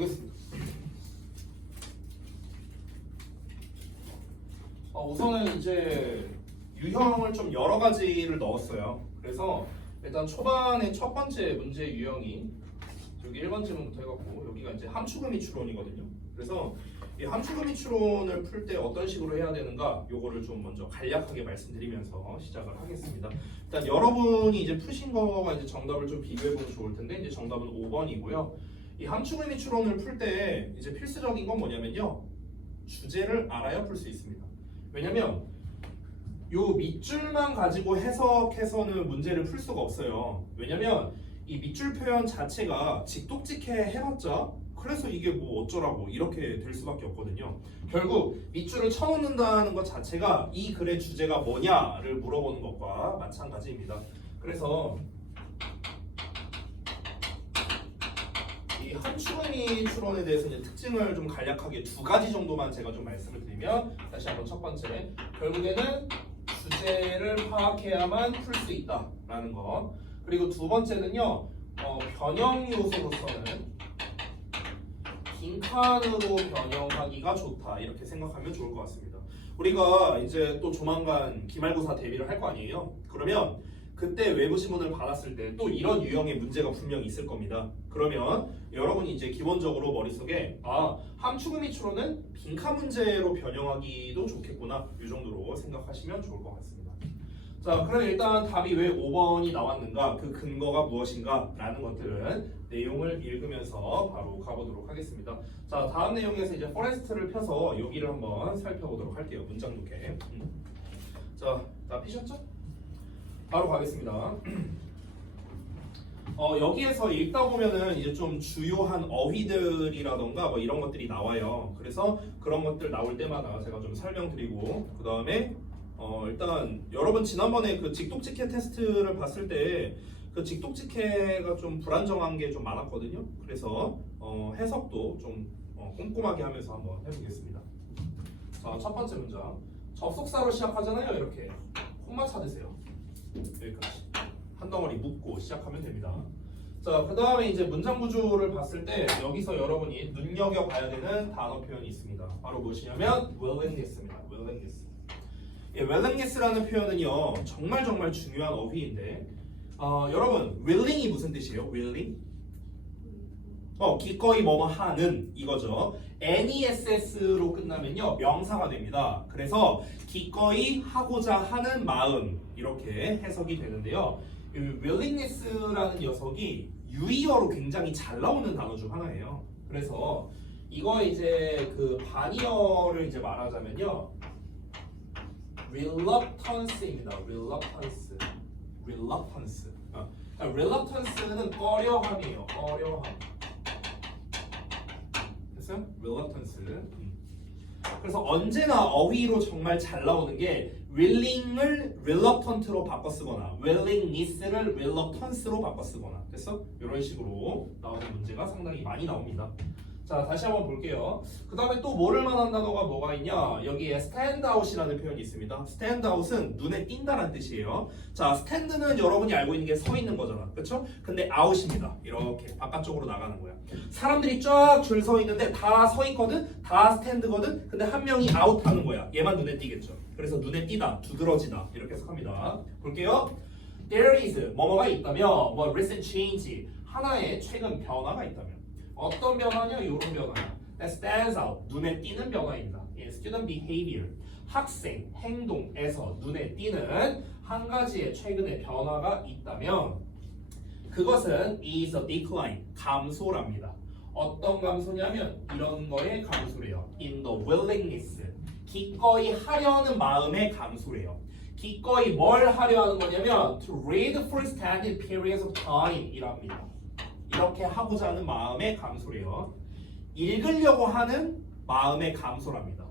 보겠습니다. 우선은 이제 유형을 좀 여러 가지를 넣었어요. 그래서 일단 초반에 첫 번째 문제 유형이 여기 1번 질문부터 해갖고 여기가 이제 함축음이 추론이거든요. 그래서 이 함축음이 추론을 풀 때 어떤 식으로 해야 되는가 요거를 좀 먼저 간략하게 말씀드리면서 시작을 하겠습니다. 일단 여러분이 이제 푸신 거가 이제 정답을 좀 비교해보면 좋을 텐데 이제 정답은 5번이고요. 이 함축음이 추론을 풀 때 이제 필수적인 건 뭐냐면요. 주제를 알아야 풀 수 있습니다. 왜냐면 요 밑줄만 가지고 해석해서는 문제를 풀 수가 없어요. 왜냐면 이 밑줄 표현 자체가 직독직해 해봤자 그래서 이게 뭐 어쩌라고 이렇게 될 수밖에 없거든요. 결국 밑줄을 쳐놓는다는 것 자체가 이 글의 주제가 뭐냐를 물어보는 것과 마찬가지입니다. 그래서 이 함축음이 추론에 대해서 이제 특징을 좀 간략하게 두 가지 정도만 제가 좀 말씀을 드리면 다시 한번 첫 번째 결국에는 주제를 파악해야만 풀 수 있다라는 거. 그리고 두 번째는요 변형 요소로서는 빈칸으로 변형하기가 좋다 이렇게 생각하면 좋을 것 같습니다. 우리가 이제 또 조만간 기말고사 대비를 할 거 아니에요. 그러면 그때 외부 지문을 받았을 때 또 이런 유형의 문제가 분명히 있을 겁니다. 그러면 여러분이 이제 기본적으로 머릿속에 함축음이 추론은 빈칸 문제로 변형하기도 좋겠구나 이 정도로 생각하시면 좋을 것 같습니다. 자, 그럼 일단 답이 왜 5번이 나왔는가, 그 근거가 무엇인가 라는 것들은 내용을 읽으면서 바로 가보도록 하겠습니다. 자, 다음 내용에서 이제 포레스트를 펴서 여기를 한번 살펴보도록 할게요. 문장 두개. 자, 다 피셨죠? 바로 가겠습니다. 여기에서 읽다 보면은 이제 좀 주요한 어휘들이라던가 뭐 이런 것들이 나와요. 그래서 그런 것들 나올 때마다 제가 좀 설명드리고 그 다음에 일단 여러분 지난번에 그 직독직해 테스트를 봤을 때 그 직독직해가 좀 불안정한 게 좀 많았거든요. 그래서 해석도 좀 꼼꼼하게 하면서 한번 해보겠습니다. 자, 첫 번째 문장. 접속사로 시작하잖아요. 이렇게 콤마 찾으세요. 여기까지 한 덩어리 묶고 시작하면 됩니다. 자, 그 다음에 이제 문장 구조를 봤을 때 여기서 여러분이 눈여겨봐야 되는 단어 표현이 있습니다. 바로 무엇이냐면 willingness입니다. willingness. willingness라는 표현은요 정말 중요한 어휘인데 여러분 willing이 무슨 뜻이에요? willing? 기꺼이 뭐뭐 하는 이거죠. ness로 끝나면요 명사가 됩니다. 그래서 기꺼이 하고자 하는 마음 이렇게 해석이 되는데요. 이 willingness라는 녀석이 유의어로 굉장히 잘 나오는 단어 중 하나예요. 그래서 이거 이제 그 반의어를 이제 말하자면요. reluctance입니다. reluctance는 꺼려함이에요. 꺼려함. 됐어요? reluctance. 그래서 언제나 어휘로 정말 잘 나오는 게 willing을 reluctant로 바꿔 쓰거나 willingness를 reluctance로 바꿔 쓰거나 됐어? 이런 식으로 나오는 문제가 상당히 많이 나옵니다. 자, 다시 한번 볼게요. 그 다음에 또 모를 만한 단어가 뭐가 있냐? 여기에 stand out이라는 표현이 있습니다. stand out은 눈에 띈다는 뜻이에요. 자, stand는 여러분이 알고 있는 게 서 있는 거잖아. 그쵸? 근데 out입니다. 이렇게 바깥쪽으로 나가는 거야. 사람들이 쫙 줄 서 있는데 다 서 있거든? 다 stand거든? 근데 한 명이 out 하는 거야. 얘만 눈에 띄겠죠. 그래서 눈에 띄다, 두드러지다 이렇게 해석합니다. 볼게요. There is 뭐뭐가 있다며 뭐 recent change 하나의 최근 변화가 있다며 어떤 변화냐? 이런 변화. That stands out. 눈에 띄는 변화입니다. Student behavior. 학생 행동에서 눈에 띄는 한 가지의 최근의 변화가 있다면 그것은 is a decline. 감소랍니다. 어떤 감소냐면 이런 거의 감소래요. In the willingness. 기꺼이 하려는 마음의 감소래요. 기꺼이 뭘 하려 하는 거냐면 to read for extended periods of time 이랍니다. 이렇게 하고자 하는 마음의 감소래요. 읽으려고 하는 마음의 감소랍니다.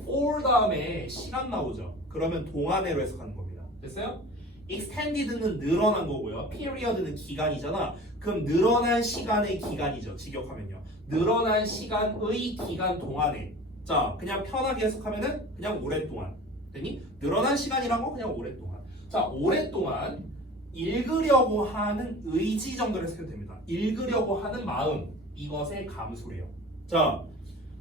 for 다음에 시간 나오죠. 그러면 동안으로 해석하는 겁니다. 됐어요? extended는 늘어난 거고요. period는 기간이잖아. 그럼 늘어난 시간의 기간이죠. 직역하면요. 늘어난 시간의 기간 동안에. 자, 그냥 편하게 해석하면은 그냥 오랫동안. 되니? 늘어난 시간이란 거 그냥 오랫동안. 자, 오랫동안 읽으려고 하는 의지 정도로 해석해도 됩니다. 읽으려고 하는 마음 이것의 감소래요. 자,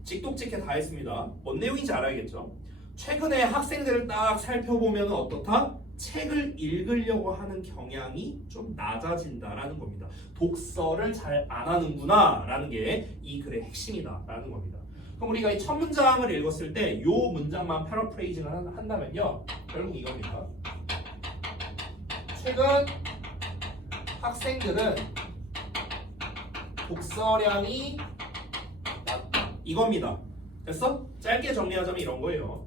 직독직해 다 했습니다. 뭔 내용인지 알아야겠죠? 최근에 학생들을 딱 살펴보면 어떻다? 책을 읽으려고 하는 경향이 좀 낮아진다라는 겁니다. 독서를 잘 안 하는구나 라는 게 이 글의 핵심이다 라는 겁니다. 그럼 우리가 이 첫 문장을 읽었을 때 이 문장만 패러프레이징을 한다면요, 결국 이겁니다. 최근 학생들은 독서량이 낮다, 이겁니다. 됐어? 짧게 정리하자면 이런 거예요.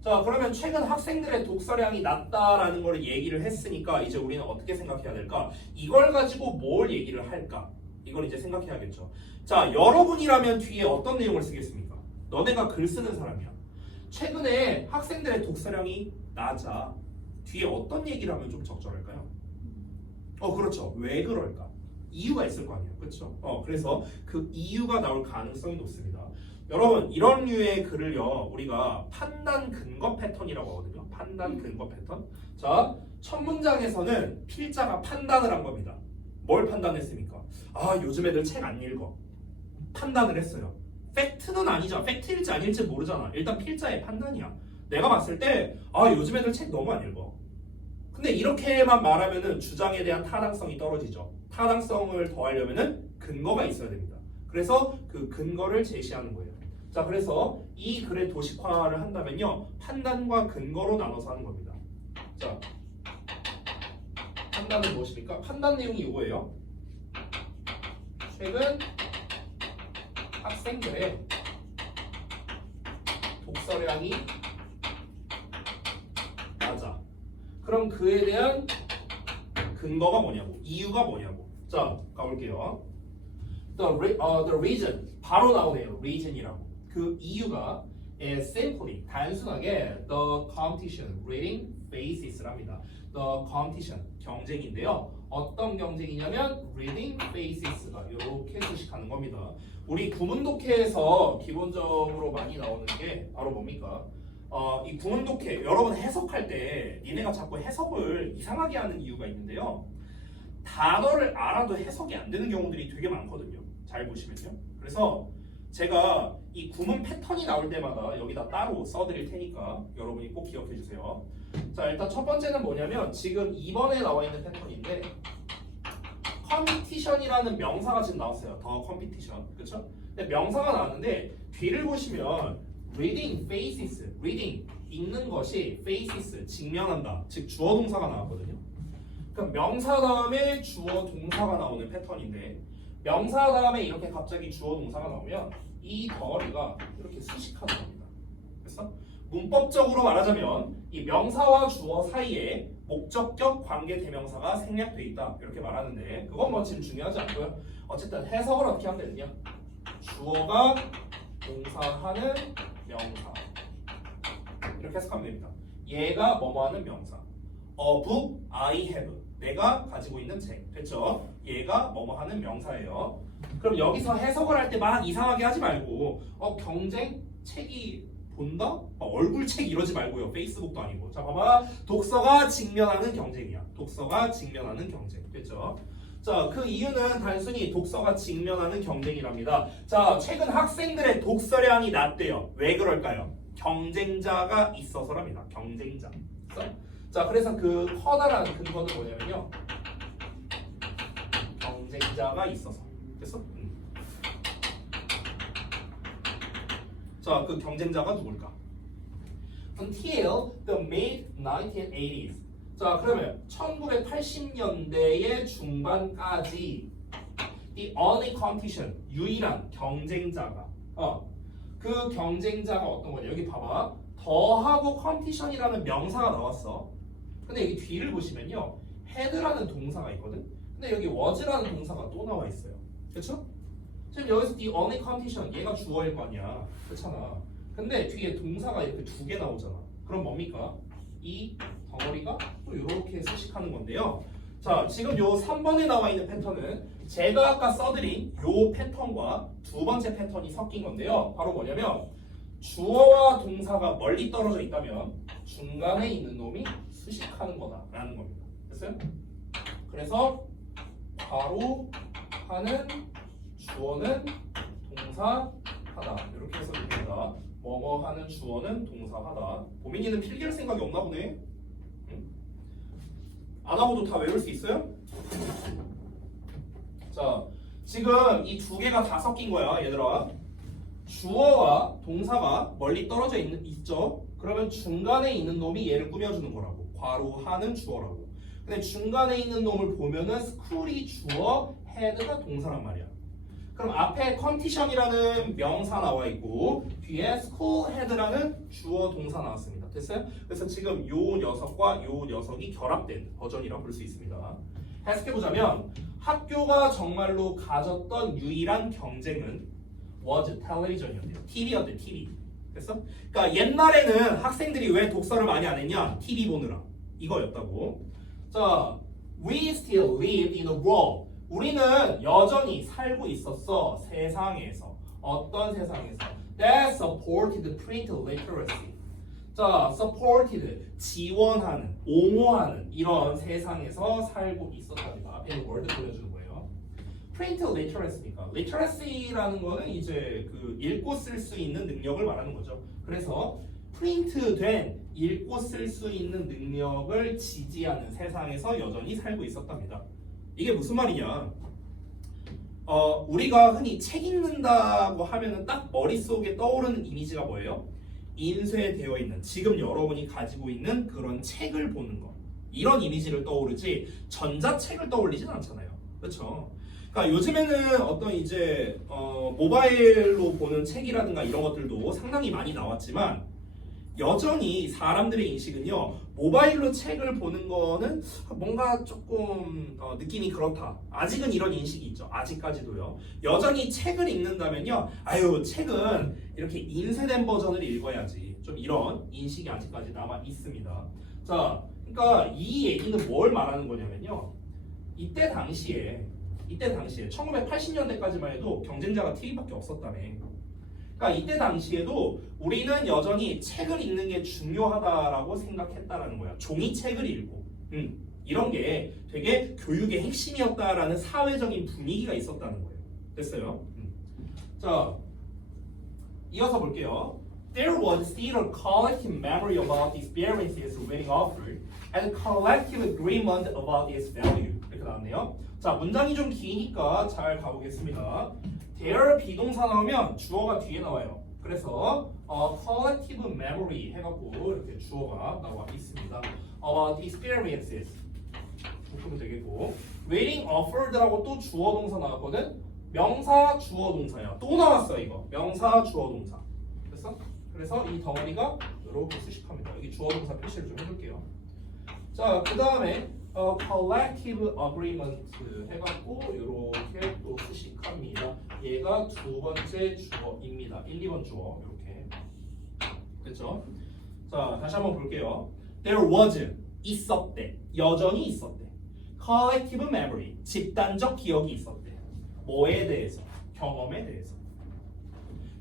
자, 그러면 최근 학생들의 독서량이 낮다라는 걸 얘기를 했으니까 이제 우리는 어떻게 생각해야 될까? 이걸 가지고 뭘 얘기를 할까? 이걸 이제 생각해야겠죠. 자, 여러분이라면 뒤에 어떤 내용을 쓰겠습니까? 너네가 글 쓰는 사람이야. 최근에 학생들의 독서량이 낮아. 뒤에 어떤 얘기를 하면 좀 적절할까요? 그렇죠. 왜 그럴까? 이유가 있을 거 아니에요. 그렇죠? 그래서 그 이유가 나올 가능성이 높습니다. 여러분, 이런 류의 글을요, 우리가 판단 근거 패턴이라고 하거든요. 판단 근거 패턴. 자, 첫 문장에서는 필자가 판단을 한 겁니다. 뭘 판단했습니까? 요즘 애들 책 안 읽어. 판단을 했어요. 팩트는 아니죠. 팩트일지 아닐지 모르잖아. 일단 필자의 판단이야. 내가 봤을 때 요즘 애들 책 너무 안 읽어. 근데 이렇게만 말하면은 주장에 대한 타당성이 떨어지죠. 타당성을 더하려면은 근거가 있어야 됩니다. 그래서 그 근거를 제시하는 거예요. 자, 그래서 이 글의 도식화를 한다면요, 판단과 근거로 나눠서 하는 겁니다. 자, 판단은 무엇입니까? 판단 내용이 이거예요. 최근 학생들의 독서량이 낮아. 그럼 그에 대한 근거가 뭐냐고, 이유가 뭐냐고. 자, 가볼게요. The reason, 바로 나오네요. reason이라고. 그 이유가 is simply, 단순하게 the competition, reading bases랍니다. The competition, 경쟁인데요. 어떤 경쟁이냐면 reading bases가 이렇게 수식하는 겁니다. 우리 구문독해에서 기본적으로 많이 나오는 게 바로 뭡니까? 이 구문독해, 여러분 해석할 때 니네가 자꾸 해석을 이상하게 하는 이유가 있는데요. 단어를 알아도 해석이 안 되는 경우들이 되게 많거든요. 잘 보시면요. 그래서 제가 이 구문 패턴이 나올 때마다 여기다 따로 써드릴 테니까 여러분이 꼭 기억해 주세요. 자, 일단 첫 번째는 뭐냐면 지금 2번에 나와 있는 패턴인데 컴피티션이라는 명사가 지금 나왔어요. 더 컴피티션. 그렇죠? 근데 명사가 나왔는데 뒤를 보시면 reading faces, reading 읽는 것이 faces 직면한다. 즉 주어 동사가 나왔거든요. 그럼 명사 다음에 주어 동사가 나오는 패턴인데 명사 다음에 이렇게 갑자기 주어 동사가 나오면 이 덩어리가 이렇게 수식하는 겁니다. 그래서 문법적으로 말하자면 이 명사와 주어 사이에 목적격 관계 대명사가 생략돼 있다 이렇게 말하는데 그건 뭐 지금 중요하지 않고요. 어쨌든 해석을 어떻게 하면 되느냐? 주어가 동사하는 명사 이렇게 해석하면 됩니다. 얘가 뭐뭐하는 명사. A book I have. 내가 가지고 있는 책. 됐죠? 얘가 뭐뭐하는 명사예요. 그럼 여기서 해석을 할 때 막 이상하게 하지 말고 경쟁? 책이 본다? 얼굴 책 이러지 말고요. 페이스북도 아니고. 자, 봐봐. 독서가 직면하는 경쟁이야. 독서가 직면하는 경쟁. 됐죠? 자, 그 이유는 단순히 독서가 직면하는 경쟁이랍니다. 자, 최근 학생들의 독서량이 낮대요. 왜 그럴까요? 경쟁자가 있어서랍니다. 경쟁자. 자, 그래서 그 커다란 근거는 뭐냐면요. 경쟁자가 있어서. 됐어? 자, 그 경쟁자가 누굴까? Until the mid 1980s. 자, 그러면 1980년대의 중반까지 the only competition, 유일한 경쟁자가 그 경쟁자가 어떤 거냐? 여기 봐봐. 더하고 competition이라는 명사가 나왔어. 근데 여기 뒤를 보시면요. had라는 동사가 있거든. 근데 여기 was라는 동사가 또 나와 있어요. 그렇죠? 지금 여기서 the only competition 얘가 주어일 거 아니야. 그렇잖아. 근데 뒤에 동사가 이렇게 두 개 나오잖아. 그럼 뭡니까? 이 덩어리가 또 이렇게 수식하는 건데요. 자, 지금 요 3번에 나와 있는 패턴은 제가 아까 써드린 요 패턴과 두 번째 패턴이 섞인 건데요. 바로 뭐냐면 주어와 동사가 멀리 떨어져 있다면 중간에 있는 놈이 수식하는 거다라는 겁니다. 됐어요? 그래서 바로 하는 주어는 동사하다. 이렇게 해서 됩니다. 뭐뭐 하는 주어는 동사하다. 보민이는 필기할 생각이 없나 보네. 응? 안 하고도 다 외울 수 있어요? 자, 지금 이 두 개가 다 섞인 거야, 얘들아. 주어와 동사가 멀리 떨어져 있죠? 그러면 중간에 있는 놈이 얘를 꾸며주는 거라고. 괄호하는 주어라고. 근데 중간에 있는 놈을 보면은 school이 주어, head가 동사란 말이야. 그럼 앞에 컨디션이라는 명사 나와 있고 뒤에 school head라는 주어 동사 나왔습니다. 됐어요? 그래서 지금 요 녀석과 요 녀석이 결합된 버전이라고 볼 수 있습니다. 해석해보자면 학교가 정말로 가졌던 유일한 경쟁은 was 텔레비전이었대요. TV였대, TV. 됐어? 그러니까 옛날에는 학생들이 왜 독서를 많이 안 했냐? TV 보느라. 이거였다고. 자, we still live in a world. 우리는 여전히 살고 있었어. 세상에서. 어떤 세상에서? That supported print literacy. 자, supported, 지원하는, 옹호하는 이런 세상에서 살고 있었답니다. 앞에 월드 보여주는 거예요. print literacy니까. literacy라는 거는 이제 그 읽고 쓸 수 있는 능력을 말하는 거죠. 그래서 프린트된 읽고 쓸 수 있는 능력을 지지하는 세상에서 여전히 살고 있었답니다. 이게 무슨 말이냐? 우리가 흔히 책 읽는다고 하면은 딱 머릿속에 떠오르는 이미지가 뭐예요? 인쇄되어 있는, 지금 여러분이 가지고 있는 그런 책을 보는 거. 이런 이미지를 떠오르지 전자책을 떠올리진 않잖아요. 그렇죠? 그러니까 요즘에는 어떤 이제 모바일로 보는 책이라든가 이런 것들도 상당히 많이 나왔지만 여전히 사람들의 인식은요, 모바일로 책을 보는 거는 뭔가 조금 느낌이 그렇다. 아직은 이런 인식이 있죠. 아직까지도요. 여전히 책을 읽는다면요, 아유, 책은 이렇게 인쇄된 버전을 읽어야지. 좀 이런 인식이 아직까지 남아 있습니다. 자, 그러니까 이 얘기는 뭘 말하는 거냐면요, 이때 당시에 1980년대까지만 해도 경쟁자가 TV밖에 없었다며. 그러니까 이때 당시에도 우리는 여전히 책을 읽는 게 중요하다라고 생각했다라는 거야. 종이책을 읽고 이런 게 되게 교육의 핵심이었다라는 사회적인 분위기가 있었다는 거예요. 됐어요? 자, 이어서 볼게요. There was still a collective memory about the experiences reading offered and collective agreement about its value. 이렇게 나왔네요. 자, 문장이 좀 기니까 잘 가보겠습니다. there 비동사 나오면 주어가 뒤에 나와요. 그래서 collective memory 해갖고 이렇게 주어가 나와 있습니다. about experiences 보시면 되겠고, waiting offered라고 또 주어 동사 나왔거든. 명사 주어 동사야. 또 나왔어 이거. 명사 주어 동사. 됐어? 그래서 이 덩어리가 이렇게 수식합니다. 여기 주어 동사 표시를 좀 해볼게요. 자, 그 다음에 collective agreement 해갖고 이렇게 또 수식합니다. 얘가 두 번째 주어입니다. 1, 2번 주어 이렇게 됐죠? 자, 다시 한번 볼게요. There was 있었대. 여전히 있었대. collective memory 집단적 기억이 있었대. 뭐에 대해서? 경험에 대해서.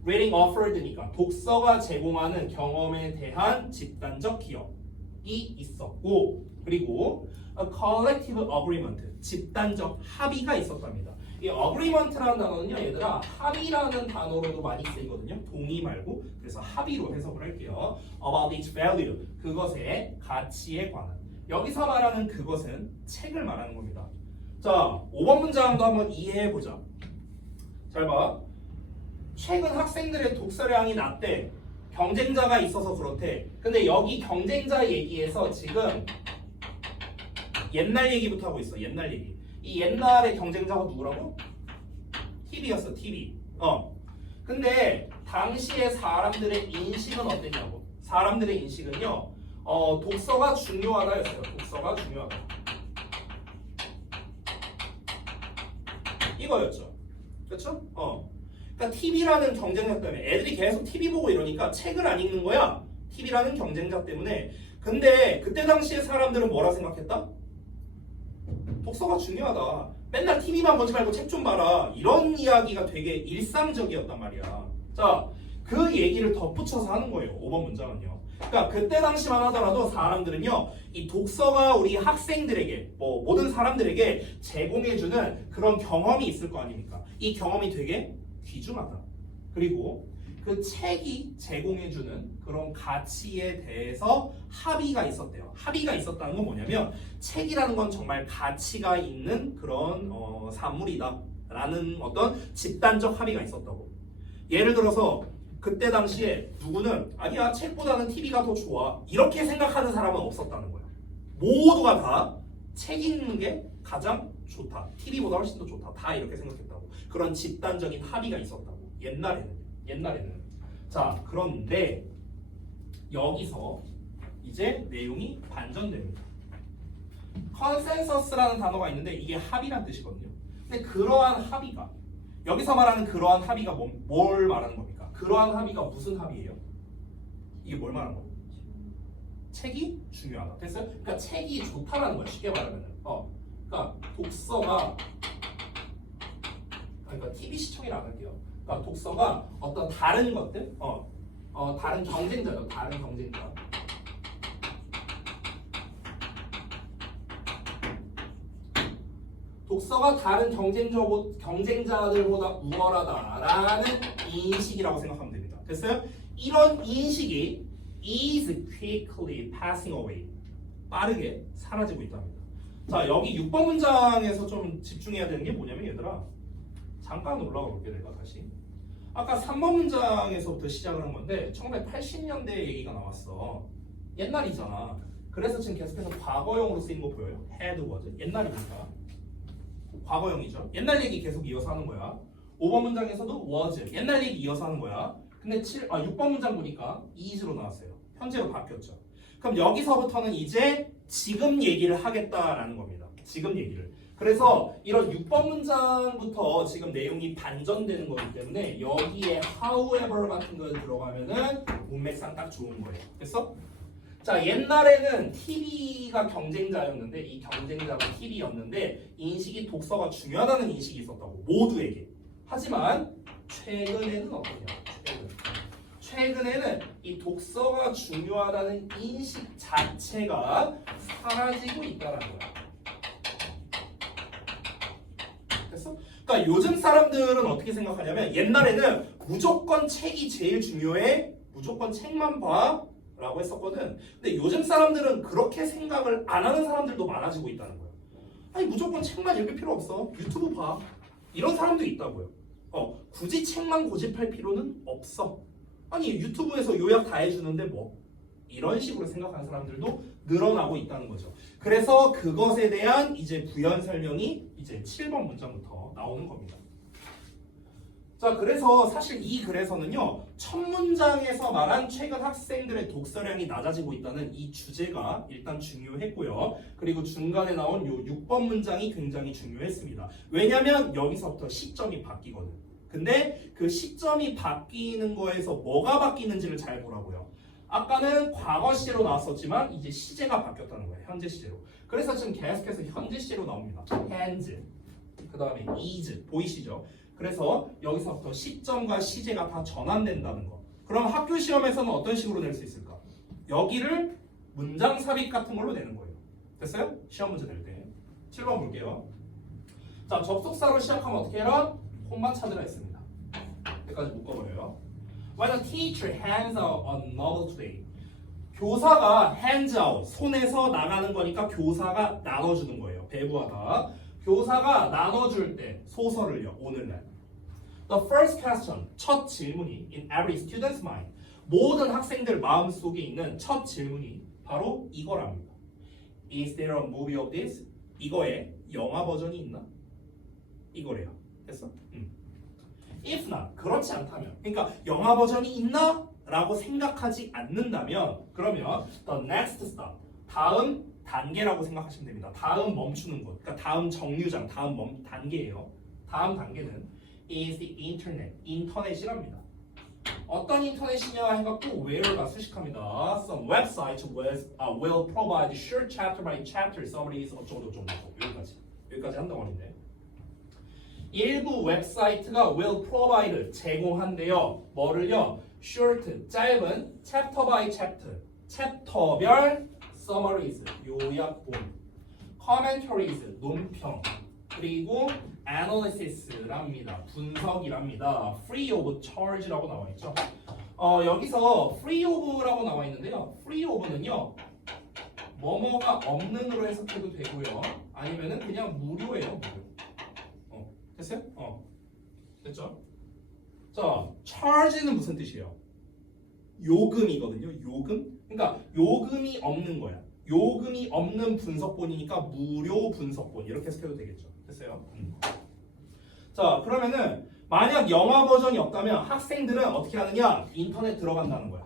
reading offered니까 독서가 제공하는 경험에 대한 집단적 기억이 있었고, 그리고 a collective agreement 집단적 합의가 있었답니다. 이 agreement라는 단어는요, 얘들아, 합의라는 단어로도 많이 쓰이거든요. 동의 말고. 그래서 합의로 해석을 할게요. about its value 그것의 가치에 관한. 여기서 말하는 그것은 책을 말하는 겁니다. 자, 5번 문장도 한번 이해해 보자. 잘 봐. 최근 학생들의 독서량이 낮대. 경쟁자가 있어서 그렇대. 근데 여기 경쟁자 얘기에서 지금 옛날 얘기부터 하고 있어. 옛날 얘기. 이 옛날의 경쟁자가 누구라고? TV였어. TV. 근데 당시에 사람들의 인식은 어땠냐고. 사람들의 인식은요, 독서가 중요하다였어요. 독서가 중요하다. 이거였죠. 그렇죠? 그러니까 TV라는 경쟁자 때문에 애들이 계속 TV 보고 이러니까 책을 안 읽는 거야. TV라는 경쟁자 때문에. 근데 그때 당시에 사람들은 뭐라 생각했다? 독서가 중요하다. 맨날 TV만 보지 말고 책 좀 봐라. 이런 이야기가 되게 일상적이었단 말이야. 자, 그 얘기를 덧붙여서 하는 거예요. 5번 문장은요. 그러니까 그때 당시만 하더라도 사람들은요, 이 독서가 우리 학생들에게, 뭐 모든 사람들에게 제공해주는 그런 경험이 있을 거 아닙니까? 이 경험이 되게 귀중하다. 그리고 그 책이 제공해주는 그런 가치에 대해서 합의가 있었대요. 합의가 있었다는 건 뭐냐면 책이라는 건 정말 가치가 있는 그런 산물이다 라는 어떤 집단적 합의가 있었다고. 예를 들어서 그때 당시에 누구는 아니야 책보다는 TV가 더 좋아 이렇게 생각하는 사람은 없었다는 거예요. 모두가 다 책 읽는 게 가장 좋다. TV보다 훨씬 더 좋다. 다 이렇게 생각했다고. 그런 집단적인 합의가 있었다고. 옛날에는. 자, 그런데 여기서 이제 내용이 반전됩니다. 컨센서스라는 단어가 있는데 이게 합의란 뜻이거든요. 근데 그러한 합의가 여기서 말하는 그러한 합의가 뭘 말하는 겁니까? 그러한 합의가 무슨 합의예요? 이게 뭘 말하는 거예요? 책이 중요하다. 됐어요? 그러니까 책이 좋다라는 거예요. 쉽게 말하면은. 그러니까 독서가 그러니까 TV 시청이라 안 할게요. 그러니까 독서가 어떤 다른 것들, 다른 경쟁자죠. 다른 경쟁자. 독서가 다른 경쟁자들보다 우월하다라는 인식이라고 생각하면 됩니다. 됐어요? 이런 인식이 is quickly passing away. 빠르게 사라지고 있답니다. 자, 여기 6번 문장에서 좀 집중해야 되는 게 뭐냐면 얘들아. 잠깐 올라가 볼게 내가 다시. 아까 3번 문장에서부터 시작을 한 건데 1980년대 얘기가 나왔어. 옛날이잖아. 그래서 지금 계속해서 과거형으로 쓰인 거 보여요? had was. 옛날이니까. 과거형이죠. 옛날 얘기 계속 이어서 하는 거야. 5번 문장에서도 was. 옛날 얘기 이어서 하는 거야. 근데 6번 문장 보니까 is로 나왔어요. 현재로 바뀌었죠. 그럼 여기서부터는 이제 지금 얘기를 하겠다라는 겁니다. 지금 얘기를. 그래서 이런 6번 문장부터 지금 내용이 반전되는 거기 때문에 여기에 however 같은 거 들어가면은 문맥상 딱 좋은 거예요. 됐어? 자, 옛날에는 TV가 경쟁자였는데 이 경쟁자가 TV였는데 인식이 독서가 중요하다는 인식이 있었다고. 모두에게. 하지만 최근에는 어떠냐? 최근에는 이 독서가 중요하다는 인식 자체가 사라지고 있다는 거야. 됐어? 그러니까 요즘 사람들은 어떻게 생각하냐면 옛날에는 무조건 책이 제일 중요해. 무조건 책만 봐. 라고 했었거든. 근데 요즘 사람들은 그렇게 생각을 안 하는 사람들도 많아지고 있다는 거야. 아니 무조건 책만 읽을 필요 없어. 유튜브 봐. 이런 사람도 있다고요. 굳이 책만 고집할 필요는 없어. 아니 유튜브에서 요약 다 해주는데 뭐 이런 식으로 생각하는 사람들도 늘어나고 있다는 거죠. 그래서 그것에 대한 이제 부연 설명이 이제 7번 문장부터 나오는 겁니다. 자, 그래서 사실 이 글에서는요, 첫 문장에서 말한 최근 학생들의 독서량이 낮아지고 있다는 이 주제가 일단 중요했고요. 그리고 중간에 나온 요 6번 문장이 굉장히 중요했습니다. 왜냐면 여기서부터 시점이 바뀌거든. 근데 그 시점이 바뀌는 거에서 뭐가 바뀌는지를 잘 보라고요. 아까는 과거 시제로 나왔었지만 이제 시제가 바뀌었다는 거예요. 현재 시제로. 그래서 지금 계속해서 현재 시제로 나옵니다. hands, 그 다음에 is, 보이시죠? 그래서 여기서부터 시점과 시제가 다 전환된다는 거. 그럼 학교 시험에서는 어떤 식으로 낼 수 있을까? 여기를 문장 삽입 같은 걸로 내는 거예요. 됐어요? 시험 문제 낼 때. 7번 볼게요. 자, 접속사로 시작하면 어떻게 해라? 콤마 찾으라 했습니다. 여기까지 묶어버려요. When a teacher hands out a novel today. 교사가 hands out, 손에서 나가는 거니까 교사가 나눠주는 거예요. 배부하다. 교사가 나눠줄 때 소설을요. 오늘날 The first question, 첫 질문이 in every student's mind, 모든 학생들 마음속에 있는 첫 질문이 바로 이거랍니다. Is there a movie of this? 이거에 영화 버전이 있나? 이거래요. 됐어? If not, 그렇지 않다면, 그러니까 영화 버전이 있나? 라고 생각하지 않는다면 그러면 the next step, 다음 단계라고 생각하시면 됩니다. 다음 멈추는 것, 그러니까 다음 정류장, 다음 단계예요. 다음 단계는 is the internet, 인터넷이랍니다. 어떤 인터넷이냐 해갖고 where가 수식합니다. Some websites will provide short chapter by chapter summaries 어쩌고저쩌고 여기까지 한 덩어리인데 일부 웹사이트가 will provide 제공한대요. 뭐를요? short, 짧은 chapter by chapter 챕터별 summaries 요약본, commentaries 논평, 그리고 analysis랍니다. 분석이랍니다. free of charge라고 나와 있죠. 여기서 free of라고 나와 있는데요. free of는요. 뭐뭐가 없는으로 해석해도 되고요. 아니면은 그냥 무료예요. 무료. 됐어요? 됐죠? 자, charge는 무슨 뜻이에요? 요금이거든요. 요금? 그러니까 요금이 없는 거야. 요금이 없는 분석본이니까 무료 분석본 이렇게 해석해도 되겠죠. 됐어요? 자, 그러면은 만약 영어 버전이 없다면 학생들은 어떻게 하느냐? 인터넷 들어간다는 거야.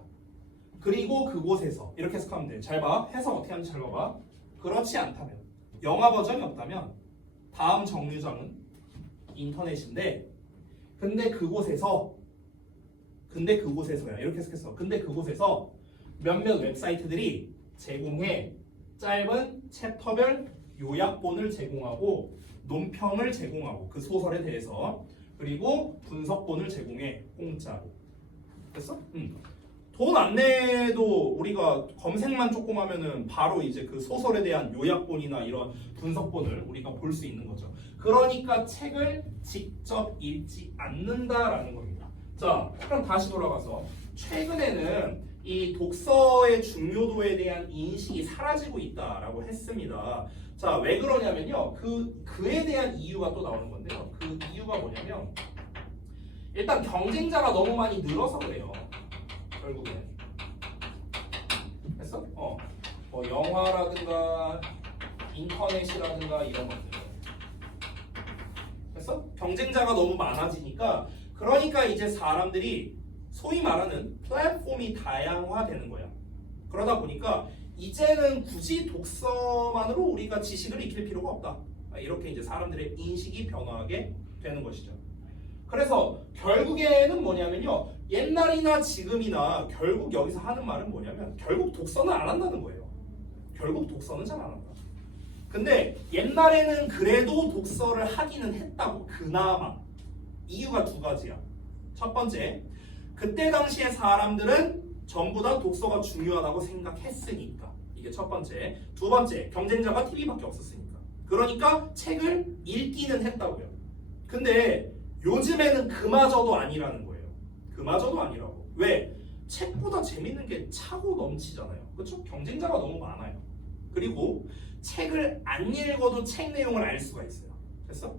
그리고 그곳에서 이렇게 해석하면 돼. 잘 봐. 해석 어떻게 하는지 잘 봐봐. 그렇지 않다면 영어 버전이 없다면 다음 정류장은 인터넷인데 근데 그곳에서야 이렇게 해석했어. 근데 그곳에서 몇몇 웹사이트들이 제공해 짧은 챕터별 요약본을 제공하고 논평을 제공하고 그 소설에 대해서 그리고 분석본을 제공해 공짜로. 됐어? 돈 안 내도 우리가 검색만 조금 하면은 바로 이제 그 소설에 대한 요약본이나 이런 분석본을 우리가 볼 수 있는 거죠. 그러니까 책을 직접 읽지 않는다라는 겁니다. 자, 그럼 다시 돌아가서 최근에는 이 독서의 중요도에 대한 인식이 사라지고 있다라고 했습니다. 자, 왜 그러냐면요. 그에 대한 이유가 또 나오는 건데요. 그 이유가 뭐냐면 일단 경쟁자가 너무 많이 늘어서 그래요. 결국엔. 됐어? 뭐 영화라든가 인터넷이라든가 이런 것들. 됐어? 경쟁자가 너무 많아지니까 그러니까 이제 사람들이 소위 말하는 플랫폼이 다양화되는 거야. 그러다 보니까 이제는 굳이 독서만으로 우리가 지식을 익힐 필요가 없다. 이렇게 이제 사람들의 인식이 변화하게 되는 것이죠. 그래서 결국에는 뭐냐면요. 옛날이나 지금이나 결국 여기서 하는 말은 뭐냐면 결국 독서는 안 한다는 거예요. 결국 독서는 잘 안 한다. 근데 옛날에는 그래도 독서를 하기는 했다고. 그나마. 이유가 두 가지야. 첫 번째, 그때 당시에 사람들은 전부 다 독서가 중요하다고 생각했으니까. 이게 첫 번째. 두 번째, 경쟁자가 TV밖에 없었으니까. 그러니까 책을 읽기는 했다고요. 근데 요즘에는 그마저도 아니라는 거예요. 그마저도 아니라고. 왜? 책보다 재밌는 게 차고 넘치잖아요. 그렇죠? 경쟁자가 너무 많아요. 그리고 책을 안 읽어도 책 내용을 알 수가 있어요. 됐어?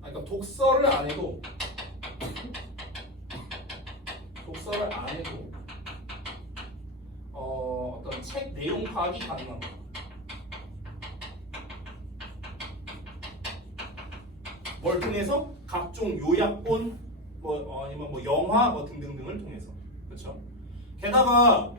그러니까 독서를 안 해도 어떤 책 내용 파악이 가능한 거예요. 뭘 통해서? 각종 요약본, 아니면 영화 등등등을 통해서. 그렇죠? 게다가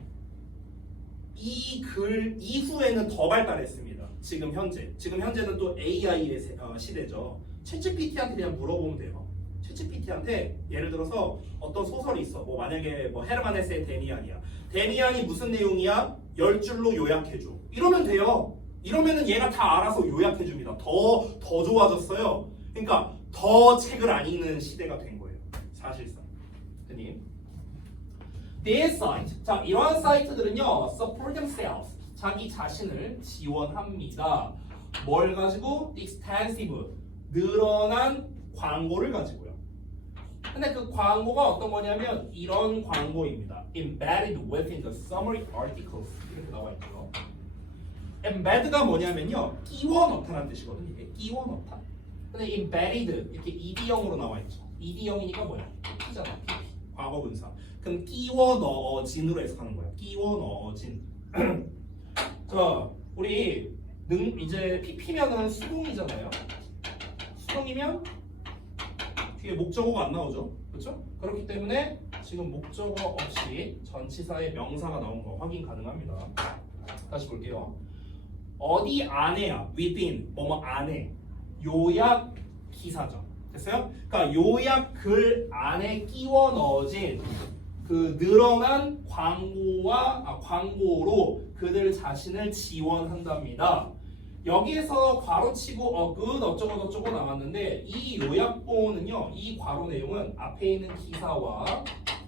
이 글 이후에는 더 발달했습니다. 지금 현재는 또 AI의 시대죠. 챗GPT한테 그냥 물어보면 돼요. 챗GPT한테 예를 들어서 어떤 소설이 있어. 만약에 헤르만 헤세의 데미안이야. 데미안이 무슨 내용이야? 10줄로 요약해줘. 이러면 돼요. 이러면은 얘가 다 알아서 요약해줍니다. 더 좋아졌어요. 그러니까 더 책을 안 읽는 시대가 된 거예요. 사실상. 대님. These sites. 자, 이러한 사이트들은요. support themselves. 자기 자신을 지원합니다. 뭘 가지고? extensive. 늘어난 광고를 가지고요. 근데 그 광고가 어떤 거냐면 이런 광고입니다. Embedded within the summary articles. 이렇게 나와 있죠. Embed가 뭐냐면요. 끼워 넣다라는 뜻이거든요. 이게 끼워 넣다. 근데 embedded 이렇게 ed형으로 나와 있죠. ed형이니까 뭐야? P잖아. PP. 과거분사. 그럼 끼워 넣어진으로 해석하는 거야. 끼워 넣어진. 자, 우리 이제 PP면은 수동이잖아요. 수동이면 뒤에 목적어가 안 나오죠. 그렇죠? 그렇기 때문에 지금 목적어 없이 전치사의 명사가 나온 거 확인 가능합니다. 다시 볼게요. 어디 안에야? within 뭐뭐 안에. 요약 기사죠. 됐어요? 그러니까 요약 글 안에 끼워 넣어진 그 늘어난 광고로 그들 자신을 지원한답니다. 여기에서 괄호치고 good 어쩌고 나왔는데 이 요약본은요. 이 괄호 내용은 앞에 있는 기사와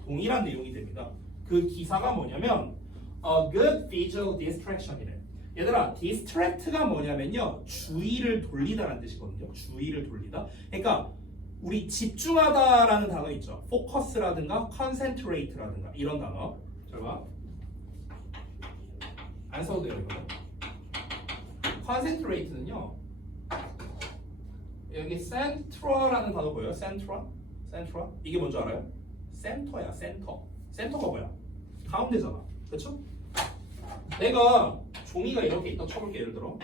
동일한 내용이 됩니다. 그 기사가 뭐냐면 a good visual distraction이래. 얘들아, distract가 뭐냐면요, 주의를 돌리다라는 뜻이거든요. 주의를 돌리다. 그러니까 우리 집중하다라는 단어 있죠. focus라든가 concentrate라든가 이런 단어. 잘 봐. 안 써도 돼요 이거. concentrate는요, 여기 central라는 단어 보여요? central? 이게 뭔지 알아요? 센터야, 센터. 센터가 뭐야? 가운데잖아. 그렇죠? 내가 종이가 이렇게 있다 쳐볼게, 예를 들어.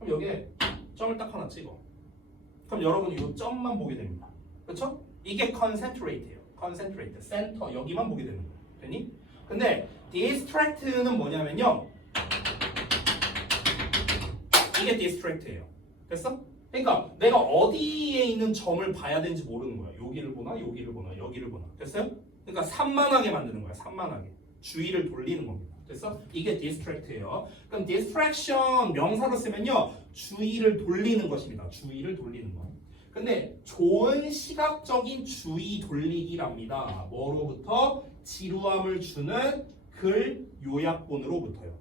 그럼 여기에 점을 딱 하나 찍어. 그럼 여러분이 이 점만 보게 됩니다. 그렇죠? 이게 concentrate예요. concentrate, 센터, 여기만 보게 되는 거야. 되니? 근데 distract는 뭐냐면요, 이게 distract예요. 됐어? 그러니까 내가 어디에 있는 점을 봐야 되는지 모르는 거야. 여기를 보나, 여기를 보나, 여기를 보나. 됐어요? 그러니까 산만하게 만드는 거야. 산만하게. 주의를 돌리는 겁니다. 됐어? 이게 distract예요. 그럼 distraction 명사로 쓰면요, 주의를 돌리는 것입니다. 주의를 돌리는 거. 근데 좋은 시각적인 주의 돌리기랍니다. 뭐로부터? 지루함을 주는 글 요약본으로부터요.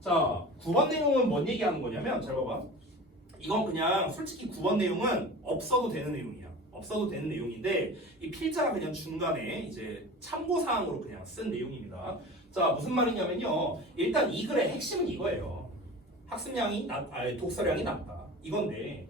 자, 9번 내용은 뭔 얘기하는 거냐면, 잘 봐봐. 이건 그냥 솔직히 9번 내용은 없어도 되는 내용이야. 없어도 되는 내용인데 이 필자가 그냥 중간에 이제 참고사항으로 그냥 쓴 내용입니다. 자, 무슨 말이냐면요, 일단 이 글의 핵심은 이거예요. 학습량이 독서량이 낮다, 이건데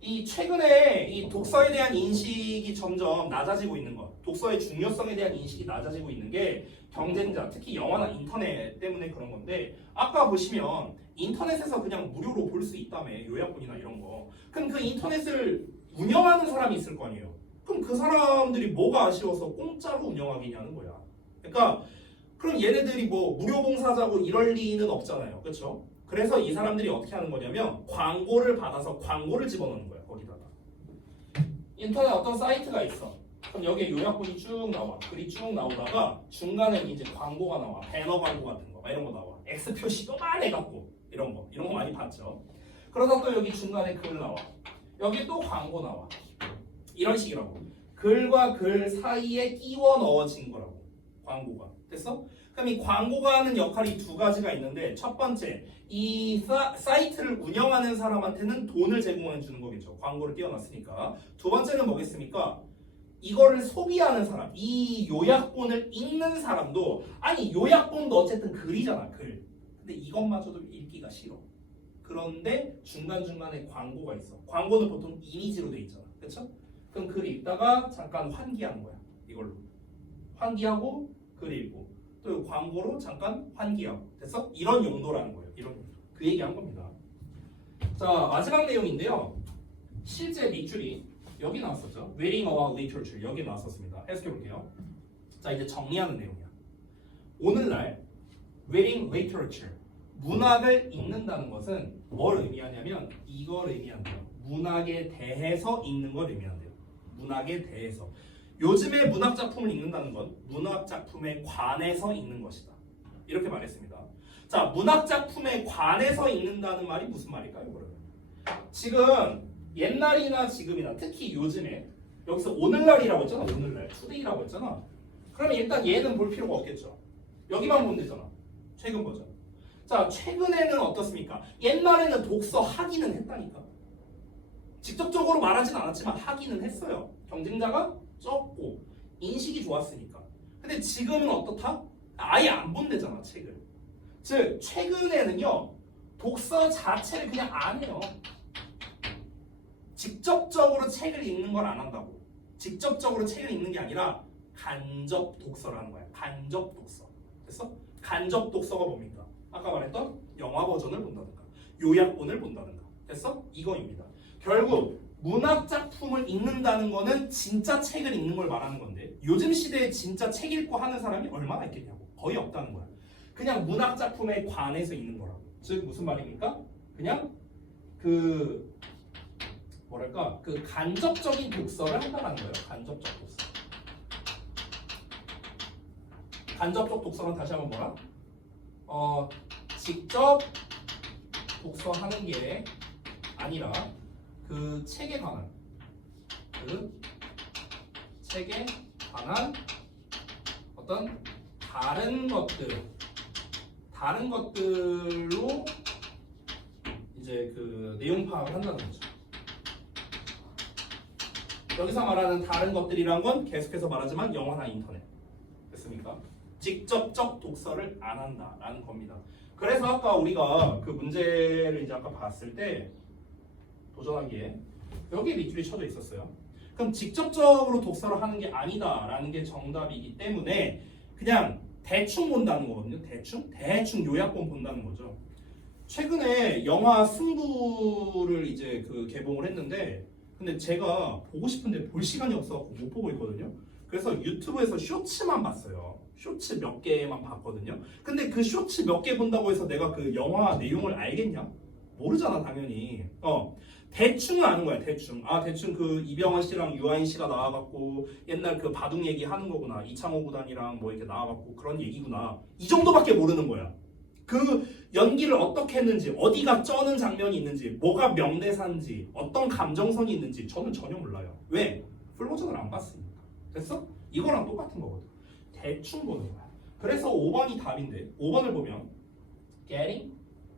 이 최근에 이 독서에 대한 인식이 점점 낮아지고 있는 것, 독서의 중요성에 대한 인식이 낮아지고 있는 게 경쟁자, 특히 영화나 인터넷 때문에 그런 건데, 아까 보시면 인터넷에서 그냥 무료로 볼 수 있다며, 요약본이나 이런 거. 그럼 그 인터넷을 운영하는 사람이 있을 거 아니에요. 그럼 그 사람들이 뭐가 아쉬워서 공짜로 운영하겠냐는 거야. 그러니까 그럼 얘네들이 뭐 무료 봉사자고 이럴 리는 없잖아요. 그렇죠? 그래서 이 사람들이 어떻게 하는 거냐면 광고를 받아서 광고를 집어넣는 거야, 거기다가. 인터넷 어떤 사이트가 있어. 그럼 여기에 요약본이 쭉 나와. 글이 쭉 나오다가 중간에 이제 광고가 나와. 배너 광고 같은 거, 막 이런 거 나와. X 표시 요만해 갖고 이런 거 많이 봤죠. 그러다 또 여기 중간에 글 나와. 여기 또 광고 나와. 이런 식이라고. 글과 글 사이에 끼워 넣어진 거라고, 광고가. 됐어? 그럼 이 광고가 하는 역할이 두 가지가 있는데, 첫 번째, 이 사이트를 운영하는 사람한테는 돈을 제공해 주는 거겠죠. 광고를 띄워놨으니까. 두 번째는 뭐겠습니까? 이거를 소비하는 사람, 이 요약본을 읽는 사람도, 아니 요약본도 어쨌든 글이잖아, 글. 근데 이것마저도 읽기가 싫어. 그런데 중간중간에 광고가 있어. 광고는 보통 이미지로 돼 있잖아. 그렇죠? 그럼 글 읽다가 잠깐 환기하는 거야. 이걸로. 환기하고 글 읽고. 또 광고로 잠깐 환기하고. 됐어? 이런 용도라는 거예요. 이런 용도. 그 얘기한 겁니다. 자, 마지막 내용인데요. 실제 밑줄이 여기 나왔었죠. Reading about literature. 여기 나왔었습니다. 해석해 볼게요. 자, 이제 정리하는 내용이야. 오늘날 reading literature, 문학을 읽는다는 것은 뭘 의미하냐면 이걸 의미한대요. 문학에 대해서 읽는 걸 의미한대요. 문학에 대해서. 요즘에 문학 작품을 읽는다는 건 문학 작품에 관해서 읽는 것이다. 이렇게 말했습니다. 자, 문학 작품에 관해서 읽는다는 말이 무슨 말일까요, 그러면? 지금 옛날이나 지금이나 특히 요즘에 여기서 오늘날이라고 했잖아. 오늘날, 투데이라고 했잖아. 그러면 일단 얘는 볼 필요가 없겠죠. 여기만 보면 되잖아. 최근 버전. 자, 최근에는 어떻습니까? 옛날에는 독서 하기는 했다니까. 직접적으로 말하진 않았지만 하기는 했어요. 경쟁자가 적고 인식이 좋았으니까. 근데 지금은 어떻다? 아예 안 본대잖아, 책을. 즉 최근에는요, 독서 자체를 그냥 안 해요. 직접적으로 책을 읽는 걸 안 한다고. 직접적으로 책을 읽는 게 아니라 간접 독서라는 거야. 간접 독서. 됐어? 간접 독서가 뭡니까? 아까 말했던 영화 버전을 본다든가 요약본을 본다든가. 됐어? 이거입니다. 결국 문학 작품을 읽는다는 거는 진짜 책을 읽는 걸 말하는 건데, 요즘 시대에 진짜 책 읽고 하는 사람이 얼마나 있겠냐고. 거의 없다는 거야. 그냥 문학 작품에 관해서 읽는 거라고. 즉 무슨 말입니까? 그냥 그 뭐랄까, 그 간접적인 독서를 한다는 거예요. 간접적 독서. 간접적 독서는 다시 한번 뭐라? 직접 독서하는 게 아니라 그 책에 관한 어떤 다른 것들로 이제 그 내용 파악을 한다는 거죠. 여기서 말하는 다른 것들이란 건 계속해서 말하지만 영화나 인터넷. 됐습니까? 직접적 독서를 안 한다라는 겁니다. 그래서 아까 우리가 그 문제를 이제 아까 봤을 때 도전하기에 여기에 밑줄이 쳐져 있었어요. 그럼 직접적으로 독서를 하는 게 아니다라는 게 정답이기 때문에 그냥 대충 본다는 거거든요. 대충 요약본 본다는 거죠. 최근에 영화 승부를 이제 그 개봉을 했는데 근데 제가 보고 싶은데 볼 시간이 없어서 못 보고 있거든요. 그래서 유튜브에서 쇼츠만 봤어요. 쇼츠 몇 개만 봤거든요. 근데 그 쇼츠 몇 개 본다고 해서 내가 그 영화 내용을 알겠냐? 모르잖아 당연히. 대충은 아는 거야. 대충 그 이병헌 씨랑 유아인 씨가 나와갖고 옛날 그 바둑 얘기 하는 거구나. 이창호 구단이랑 뭐 이렇게 나와갖고 그런 얘기구나. 이 정도밖에 모르는 거야. 그 연기를 어떻게 했는지, 어디가 쩌는 장면이 있는지, 뭐가 명대사인지, 어떤 감정선이 있는지 저는 전혀 몰라요. 왜? 풀버전을 안 봤으니까. 됐어? 이거랑 똑같은 거거든. 대충 보는 거야. 그래서 5번이 답인데 5번을 보면 getting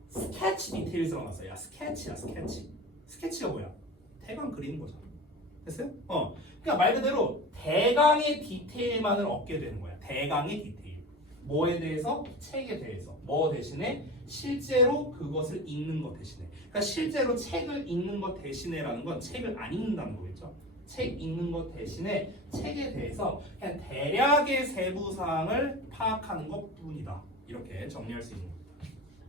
sketch details라고 나왔어요. 야 스케치야 스케치. 스케치가 뭐야? 대강 그리는 거잖아. 됐어요? 그러니까 말 그대로 대강의 디테일만을 얻게 되는 거야. 대강의 디테일. 뭐에 대해서? 책에 대해서. 뭐 대신에? 실제로 그것을 읽는 것 대신에. 그러니까 실제로 책을 읽는 것 대신에라는 건 책을 안 읽는다는 거겠죠. 책 읽는 것 대신에 책에 대해서 그냥 대략의 세부사항을 파악하는 것뿐이다. 이렇게 정리할 수 있는 겁니다.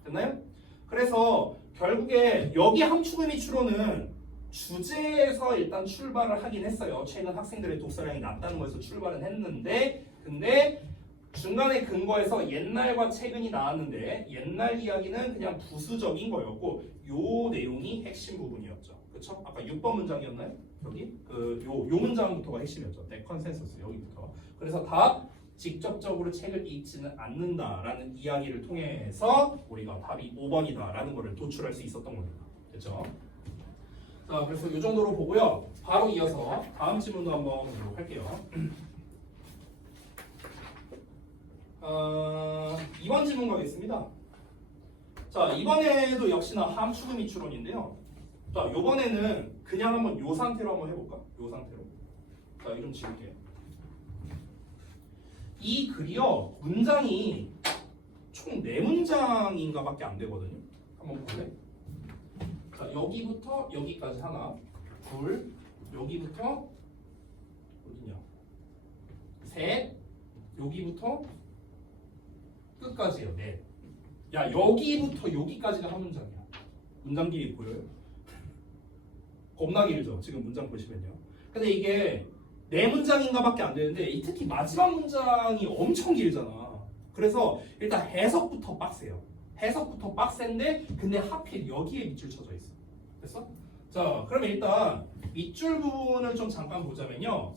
됐나요? 그래서 결국에 여기 함축의미 추론은 주제에서 일단 출발을 하긴 했어요. 최근 학생들의 독서량이 낮다는 거에서 출발은 했는데 근데 중간에 근거해서 옛날과 최근이 나왔는데 옛날 이야기는 그냥 부수적인 거였고 요 내용이 핵심 부분이었죠. 그렇죠? 아까 6번 문장이었나요? 여기 요 문장부터가 핵심이었죠. 내 컨센서스 여기부터. 그래서 다 직접적으로 책을 읽지는 않는다라는 이야기를 통해서 우리가 답이 5번이다라는 것을 도출할 수 있었던 겁니다. 됐죠? 자, 그래서 이 정도로 보고요. 바로 이어서 다음 질문도 한번 보도록 할게요. 2번 질문 가겠습니다. 자, 이번에도 역시나 함축의미 추론인데요. 자, 이번에는 그냥 한번 요 상태로 한번 해볼까? 요 상태로. 자, 이거 좀 지울게. 이 글이요, 문장이 총 4문장인가 밖에 안 되거든요. 한번 볼래? 자, 여기부터 여기까지 하나, 둘, 여기부터 어디냐? 셋, 여기부터 끝까지요. 넷. 야, 여기부터 여기까지가 한 문장이야. 문장 길이 보여요? 겁나 길죠. 지금 문장 보시면요. 근데 이게 4문장인가 밖에 안 되는데 특히 마지막 문장이 엄청 길잖아. 그래서 일단 해석부터 빡세요. 해석부터 빡센데 근데 하필 여기에 밑줄 쳐져 있어. 됐어? 자, 그러면 일단 밑줄 부분을 좀 잠깐 보자면요.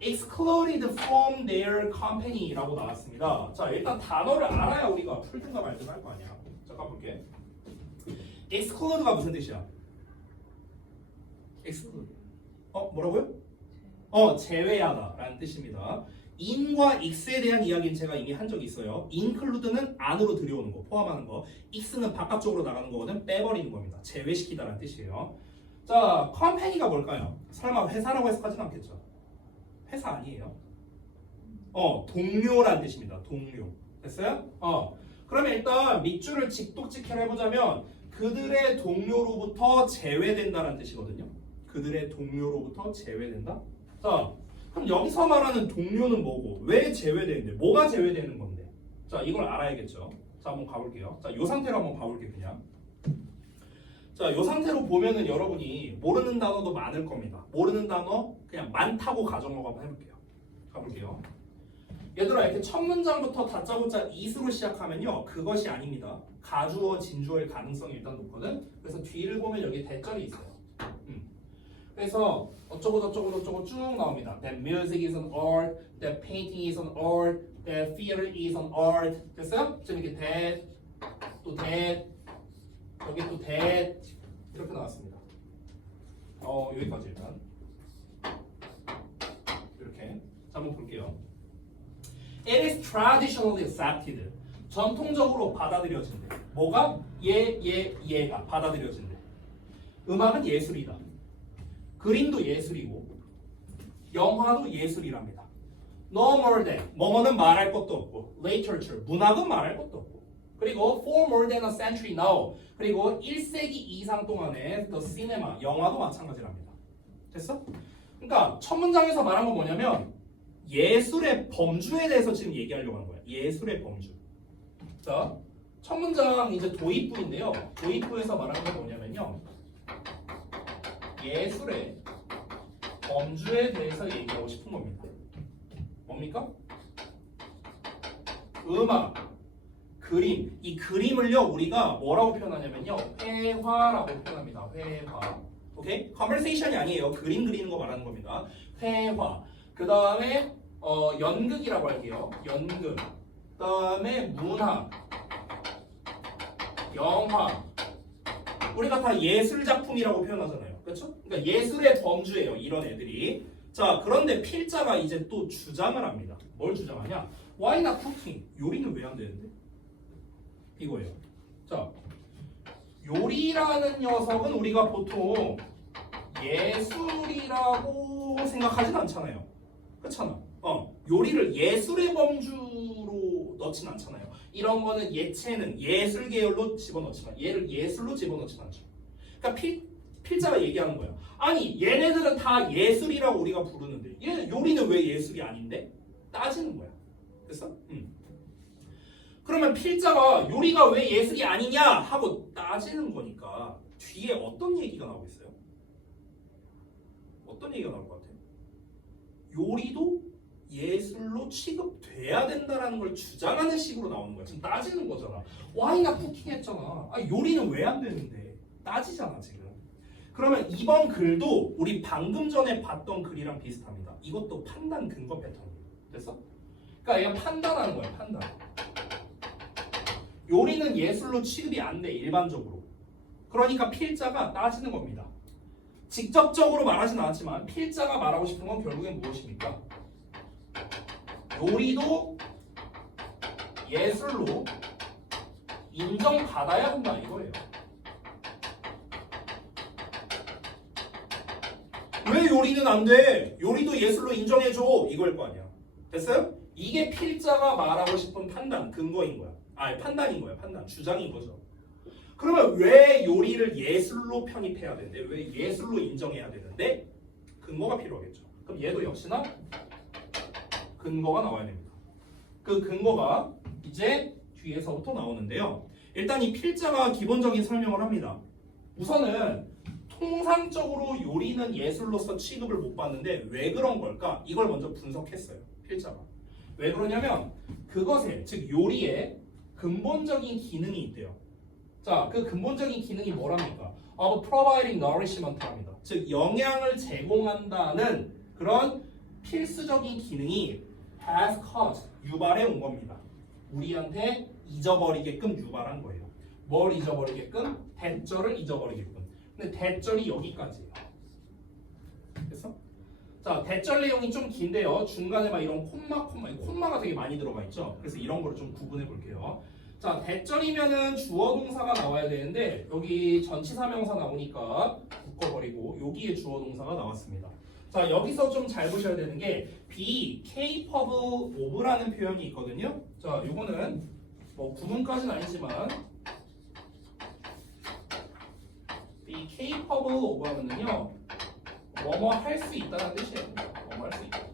excluded from their company라고 나왔습니다. 자, 일단 단어를 알아야 우리가 풀든가 말든가 할 거 아니야. 잠깐 볼게. exclude가 무슨 뜻이야? exclude. 뭐라고요? 제외하다라는 뜻입니다. in과 x에 대한 이야기는 제가 이미 한 적이 있어요. include는 안으로 들여오는 거, 포함하는 거. x는 바깥쪽으로 나가는 거거든. 빼버리는 겁니다. 제외시키다라는 뜻이에요. 자, company가 뭘까요? 설마 회사라고 해석하진 않겠죠? 회사 아니에요. 동료란 뜻입니다. 동료. 됐어요? 그러면 일단 밑줄을 직독직해를 해보자면 그들의 동료로부터 제외된다라는 뜻이거든요. 그들의 동료로부터 제외된다? 자, 그럼 여기서 말하는 동료는 뭐고 왜 제외되는데 뭐가 제외되는 건데? 자, 이걸 알아야겠죠. 자, 한번 가볼게요. 자, 이 상태로 한번 봐볼게요. 그냥. 자, 이 상태로 보면은 여러분이 모르는 단어도 많을 겁니다. 모르는 단어 그냥 많다고 가정하고 한번 해볼게요. 가볼게요. 얘들아, 이렇게 첫 문장부터 다짜고짜 is로 시작하면요, 그것이 아닙니다. 가주어, 진주어일 가능성이 일단 높거든. 그래서 뒤를 보면 여기 대절이 있어요. 그래서 어쩌고 저쩌고 저쩌고 쭉 나옵니다. That music is an art, that painting is an art, that theater is an art. 됐어요? 지금 이렇게 that, 또 that, 여기 또 that 이렇게 나왔습니다. 여기까지 일단 이렇게. 자, 한번 볼게요. It is traditionally accepted. 전통적으로 받아들여진대. 뭐가? 얘가 받아들여진대. 음악은 예술이다. 그림도 예술이고 영화도 예술이랍니다. No more than. 뭐뭐는 말할 것도 없고. Literature. 문학은 말할 것도 없고. 그리고 for more than a century now. 그리고 1세기 이상 동안의 the cinema. 영화도 마찬가지랍니다. 됐어? 그러니까 첫 문장에서 말한 건 뭐냐면 예술의 범주에 대해서 지금 얘기하려고 하는 거야. 예술의 범주. 자, 첫 문장 이제 도입부인데요. 도입부에서 말하는 건 뭐냐면요. 예술의 범주에 대해서 얘기하고 싶은 겁니다. 뭡니까? 음악, 그림. 이 그림을요 우리가 뭐라고 표현하냐면요. 회화라고 표현합니다. 회화. 오케이? 컨버세이션이 아니에요. 그림 그리는 거 말하는 겁니다. 회화. 그 다음에 연극이라고 할게요. 연극. 그 다음에 문학, 영화. 우리가 다 예술 작품이라고 표현하잖아요. 그렇죠? 그러니까 예술의 범주예요. 이런 애들이. 자, 그런데 필자가 이제 또 주장을 합니다. 뭘 주장하냐? Why not cooking? 요리는 왜 안 되는데? 이거예요. 자, 요리라는 녀석은 우리가 보통 예술이라고 생각하진 않잖아요. 그렇잖아. 요리를 예술의 범주로 넣진 않잖아요. 이런 거는 예체능, 예술 계열로 집어넣지만 얘를 예술로 집어넣진 않죠. 그러니까 필자가 얘기하는 거예요. 아니 얘네들은 다 예술이라고 우리가 부르는데 얘 요리는 왜 예술이 아닌데? 따지는 거야. 됐어? 그러면 필자가 요리가 왜 예술이 아니냐 하고 따지는 거니까 뒤에 어떤 얘기가 나오고 있어요? 어떤 얘기가 나올 것 같아? 요리도 예술로 취급돼야 된다라는 걸 주장하는 식으로 나오는 거야. 지금 따지는 거잖아. 와인이나 쿠킹 했잖아. 요리는 왜 안 되는데? 따지잖아 지금. 그러면 이번 글도 우리 방금 전에 봤던 글이랑 비슷합니다. 이것도 판단 근거 패턴이에요. 됐어? 그러니까 얘가 판단하는 거야. 판단. 요리는 예술로 취급이 안 돼. 일반적으로. 그러니까 필자가 따지는 겁니다. 직접적으로 말하진 않았지만 필자가 말하고 싶은 건 결국엔 무엇입니까? 요리도 예술로 인정받아야 한다 이거예요. 왜 요리는 안 돼? 요리도 예술로 인정해줘 이걸 거 아니야. 됐어요? 이게 필자가 말하고 싶은 판단, 근거인 거야. 판단인 거야. 판단, 주장인 거죠. 그러면 왜 요리를 예술로 편입해야 되는데? 왜 예술로 인정해야 되는데? 근거가 필요하겠죠. 그럼 얘도 역시나 근거가 나와야 됩니다. 그 근거가 이제 뒤에서부터 나오는데요. 일단 이 필자가 기본적인 설명을 합니다. 우선은 통상적으로 요리는 예술로서 취급을 못 받는데 왜 그런 걸까? 이걸 먼저 분석했어요. 필자가. 왜 그러냐면 그것에, 즉 요리에 근본적인 기능이 있대요. 자, 그 근본적인 기능이 뭐랍니까? Providing nourishment랍니다. 즉 영양을 제공한다는 그런 필수적인 기능이 has caused, 유발해 온 겁니다. 우리한테 잊어버리게끔 유발한 거예요. 뭘 잊어버리게끔? 대절을 잊어버리게끔. 근데 대절이 여기까지예요. 됐어? 자, 대절 내용이 좀 긴데요. 중간에 막 이런 콤마가 되게 많이 들어가 있죠. 그래서 이런 거를 좀 구분해 볼게요. 자, 대절이면은 주어 동사가 나와야 되는데 여기 전치사명사 나오니까 묶어버리고 여기에 주어 동사가 나왔습니다. 자, 여기서 좀 잘 보셔야 되는 게 be capable of라는 표현이 있거든요. 자, 요거는 뭐 구문까지는 아니지만 be capable of 하면은요 뭐뭐 할 수 있다는 뜻이에요. 뭐뭐 할 수 있다.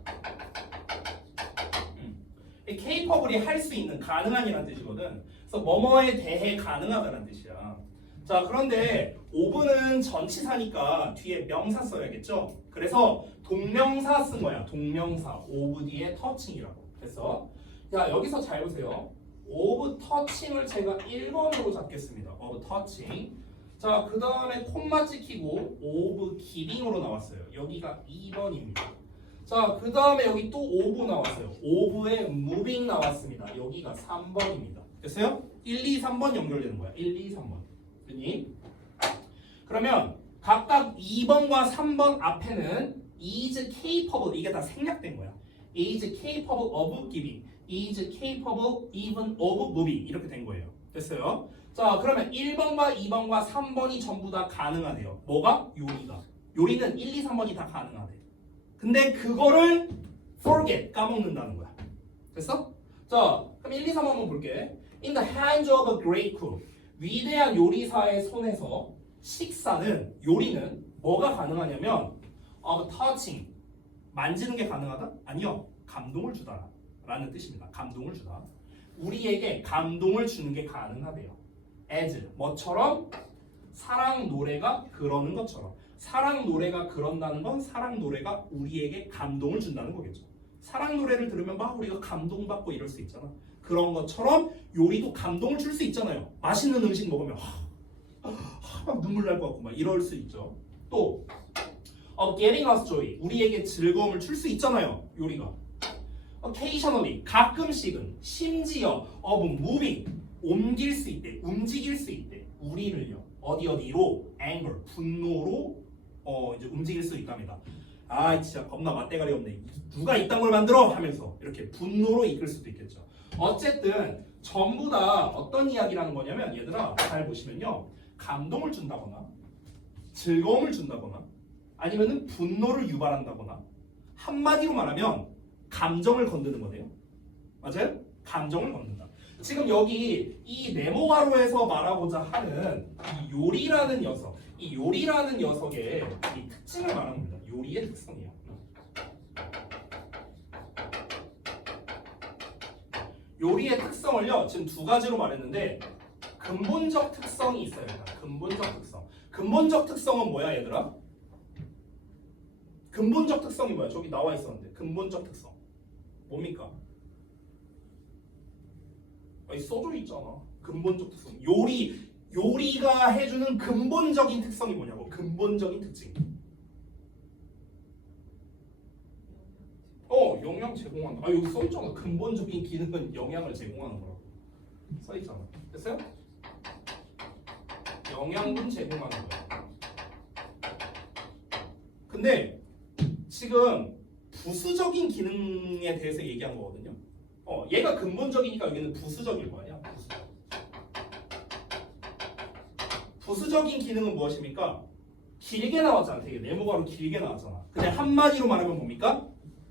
capable이 할 수 있는, 가능한이라는 뜻이거든. 그래서 뭐뭐에 대해 가능하다는 뜻이야. 자, 그런데 of는 전치사니까 뒤에 명사 써야겠죠. 그래서 동명사 쓴 거야. 동명사 of 뒤에 touching이라고. 그래서 자, 여기서 잘 보세요. of touching을 제가 1번으로 잡겠습니다. of touching. 자, 그 다음에 콤마 찍히고 of giving으로 나왔어요. 여기가 2번입니다. 자, 그 다음에 여기 또 of 나왔어요. of에 moving 나왔습니다. 여기가 3번입니다. 됐어요? 1, 2, 3번 연결되는 거야. 1, 2, 3번. 됐니? 그러면 각각 2번과 3번 앞에는 is capable, 이게 다 생략된 거야. is capable of giving. is capable even of moving 이렇게 된 거예요. 됐어요? 자, 그러면 1번과 2번과 3번이 전부 다 가능하대요. 뭐가? 요리가. 요리는 1, 2, 3번이 다 가능하대. 근데 그거를 forget, 까먹는다는 거야. 됐어? 자, 그럼 1, 2, 3 한번 볼게. In the hands of a great cook. 위대한 요리사의 손에서 식사는, 요리는 뭐가 가능하냐면 of touching, 만지는 게 가능하다? 아니요. 감동을 주다 라는 뜻입니다. 감동을 주다. 우리에게 감동을 주는 게 가능하대요. as, 뭐처럼? 사랑 노래가 그러는 것처럼. 사랑 노래가 그런다는 건 사랑 노래가 우리에게 감동을 준다는 거겠죠. 사랑 노래를 들으면 막 우리가 감동받고 이럴 수 있잖아. 그런 것처럼 요리도 감동을 줄 수 있잖아요. 맛있는 음식 먹으면 막 눈물 날 것 같고 막 이럴 수 있죠. 또 getting us joy, 우리에게 즐거움을 줄 수 있잖아요. 요리가. occasionally, 가끔씩은, 심지어 of moving, 옮길 수 있대, 움직일 수 있대. 우리를요. 어디로? anger, 분노로 이제 움직일 수 있답니다. 아 진짜 겁나 맛대가리 없네. 누가 이딴 걸 만들어? 하면서 이렇게 분노로 이끌 수도 있겠죠. 어쨌든 전부 다 어떤 이야기라는 거냐면 얘들아 잘 보시면요. 감동을 준다거나 즐거움을 준다거나 아니면은 분노를 유발한다거나 한마디로 말하면 감정을 건드는 거네요. 맞아요? 감정을 건든다. 지금 여기 이 네모가로에서 말하고자 하는 이 요리라는 녀석, 이 요리라는 녀석의 이 특징을 말하는 겁니다. 요리의 특성이야. 요리의 특성을요 지금 두 가지로 말했는데 근본적 특성이 있어요. 근본적 특성. 근본적 특성은 뭐야 얘들아? 근본적 특성이 뭐야? 저기 나와 있었는데 근본적 특성 뭡니까? 아니 써져 있잖아. 근본적 특성. 요리가 해주는 근본적인 특성이 뭐냐고. 근본적인 특징. 영양 제공한다. 여기 써있잖아. 근본적인 기능은 영양을 제공하는 거라고 써있잖아. 됐어요? 영양분 제공하는 거야. 근데 지금 부수적인 기능에 대해서 얘기한 거거든요. 얘가 근본적이니까 여기는 부수적일 거 아니야. 부수적인 기능은 무엇입니까? 길게 나왔잖아. 되게 네모가로 길게 나왔잖아. 그냥 한마디로 말하면 뭡니까?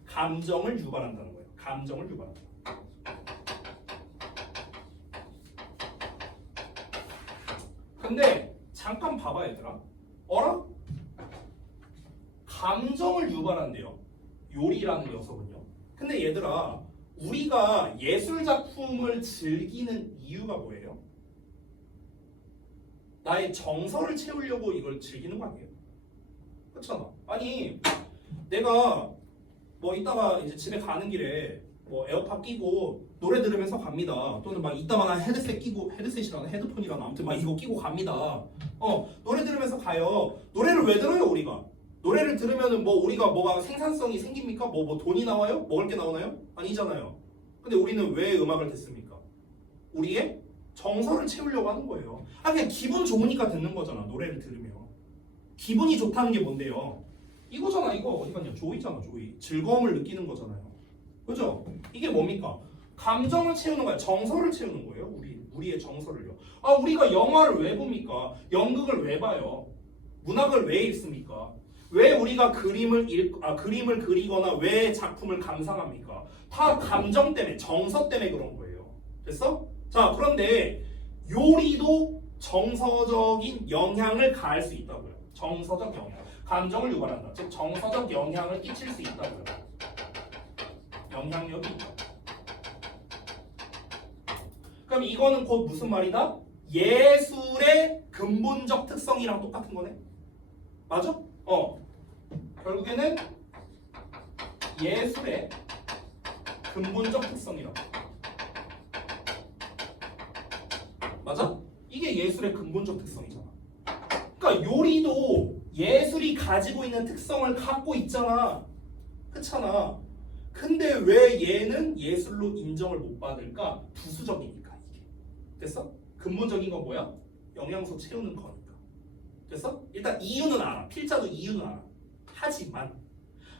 감정을 유발한다는 거예요. 감정을 유발한다. 근데 잠깐 봐봐 얘들아. 어라? 감정을 유발한대요. 요리라는 녀석은요. 근데 얘들아 우리가 예술 작품을 즐기는 이유가 뭐예요? 나의 정서를 채우려고 이걸 즐기는 거 아니에요? 그렇잖아. 아니 내가 뭐 이따가 이제 집에 가는 길에 뭐 에어팟 끼고 노래 들으면서 갑니다. 또는 막 이따가 헤드셋 끼고 헤드셋이라는 헤드폰이라는 아무튼 막 이거 끼고 갑니다. 노래 들으면서 가요. 노래를 왜 들어요 우리가? 노래를 들으면은 뭐 우리가 뭐가 생산성이 생깁니까? 뭐 돈이 나와요? 먹을 게 나오나요? 아니잖아요. 근데 우리는 왜 음악을 듣습니까? 우리의 정서를 채우려고 하는 거예요. 그냥 기분 좋으니까 듣는 거잖아. 노래를 들으면 기분이 좋다는 게 뭔데요? 이거잖아. 이거 어디 갔냐? 조이잖아. 조이. 즐거움을 느끼는 거잖아요. 그죠? 이게 뭡니까? 감정을 채우는 거야. 정서를 채우는 거예요. 우리의 정서를요. 우리가 영화를 왜 봅니까? 연극을 왜 봐요? 문학을 왜 읽습니까? 왜 우리가 그림을 그리거나 왜 작품을 감상합니까? 다 감정 때문에, 정서 때문에 그런 거예요. 됐어? 자, 그런데 요리도 정서적인 영향을 가할 수 있다고요. 정서적 영향. 감정을 유발한다. 즉 정서적 영향을 끼칠 수 있다고요. 영향력이 있다. 그럼 이거는 곧 무슨 말이다? 예술의 근본적 특성이랑 똑같은 거네. 맞아? 결국에는 예술의 근본적 특성이라고. 맞아? 이게 예술의 근본적 특성이잖아. 그러니까 요리도 예술이 가지고 있는 특성을 갖고 있잖아. 그렇잖아. 근데 왜 얘는 예술로 인정을 못 받을까? 부수적이니까 이게. 됐어? 근본적인 건 뭐야? 영양소 채우는 거니까. 됐어? 일단 이유는 알아. 필자도 이유는 알아. 하지만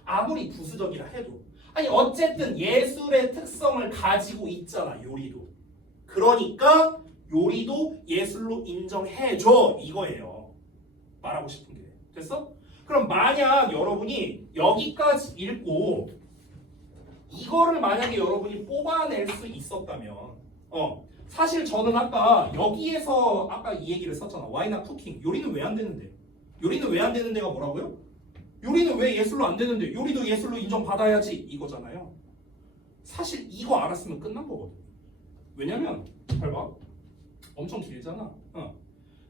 아무리 부수적이라 해도 아니 어쨌든 예술의 특성을 가지고 있잖아 요리도. 그러니까 요리도 예술로 인정해줘 이거예요. 말하고 싶은 게. 됐어? 그럼 만약 여러분이 여기까지 읽고 이거를 만약에 여러분이 뽑아낼 수 있었다면 사실 저는 아까 여기에서 아까 이 얘기를 썼잖아. Why not cooking? 요리는 왜 안 되는데? 요리는 왜 안 되는 데가 뭐라고요? 요리는 왜 예술로 안 되는데? 요리도 예술로 인정받아야지 이거잖아요. 사실 이거 알았으면 끝난 거거든. 왜냐면 잘 봐. 엄청 길잖아.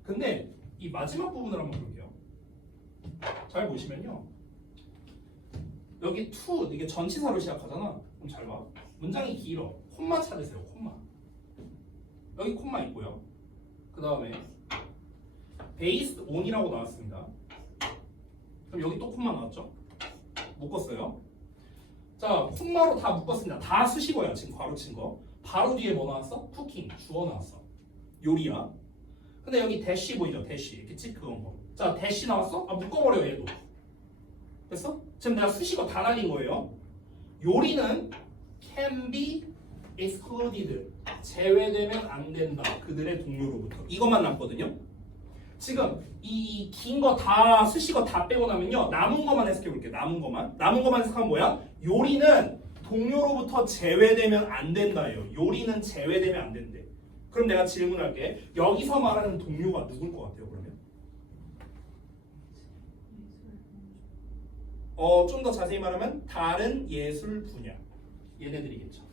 근데 이 마지막 부분을 한번 볼게요. 잘 보시면요. 여기 to 이게 전치사로 시작하잖아. 그럼 잘 봐. 문장이 길어. 콤마 찾으세요. 콤마. 여기 콤마 있고요. 그 다음에 based on이라고 나왔습니다. 그럼 여기 또 콤마 나왔죠? 묶었어요. 자, 콤마로 다 묶었습니다. 다 수식어야 지금 괄호친 거. 바로 뒤에 뭐 나왔어? 쿠킹 주어 나왔어. 요리야. 근데 여기 대시 보이죠? 대시 이렇게 찍 그건 거. 자, 대시 나왔어? 아 묶어버려 얘도. 됐어? 지금 내가 수식어 다 날린 거예요. 요리는 can be excluded 제외되면 안 된다. 그들의 동료로부터. 이것만 남거든요. 지금 이 긴 거 다 수식어 다 빼고 나면요. 남은 것만 해석해 볼게요. 남은 것만 해석하면 뭐야? 요리는 동료로부터 제외되면 안 된다예요. 요리는 제외되면 안 된대. 그럼 내가 질문할게. 여기서 말하는 동료가 누굴 것 같아요? 그러면? 좀 더 자세히 말하면 다른 예술 분야 얘네들이겠죠.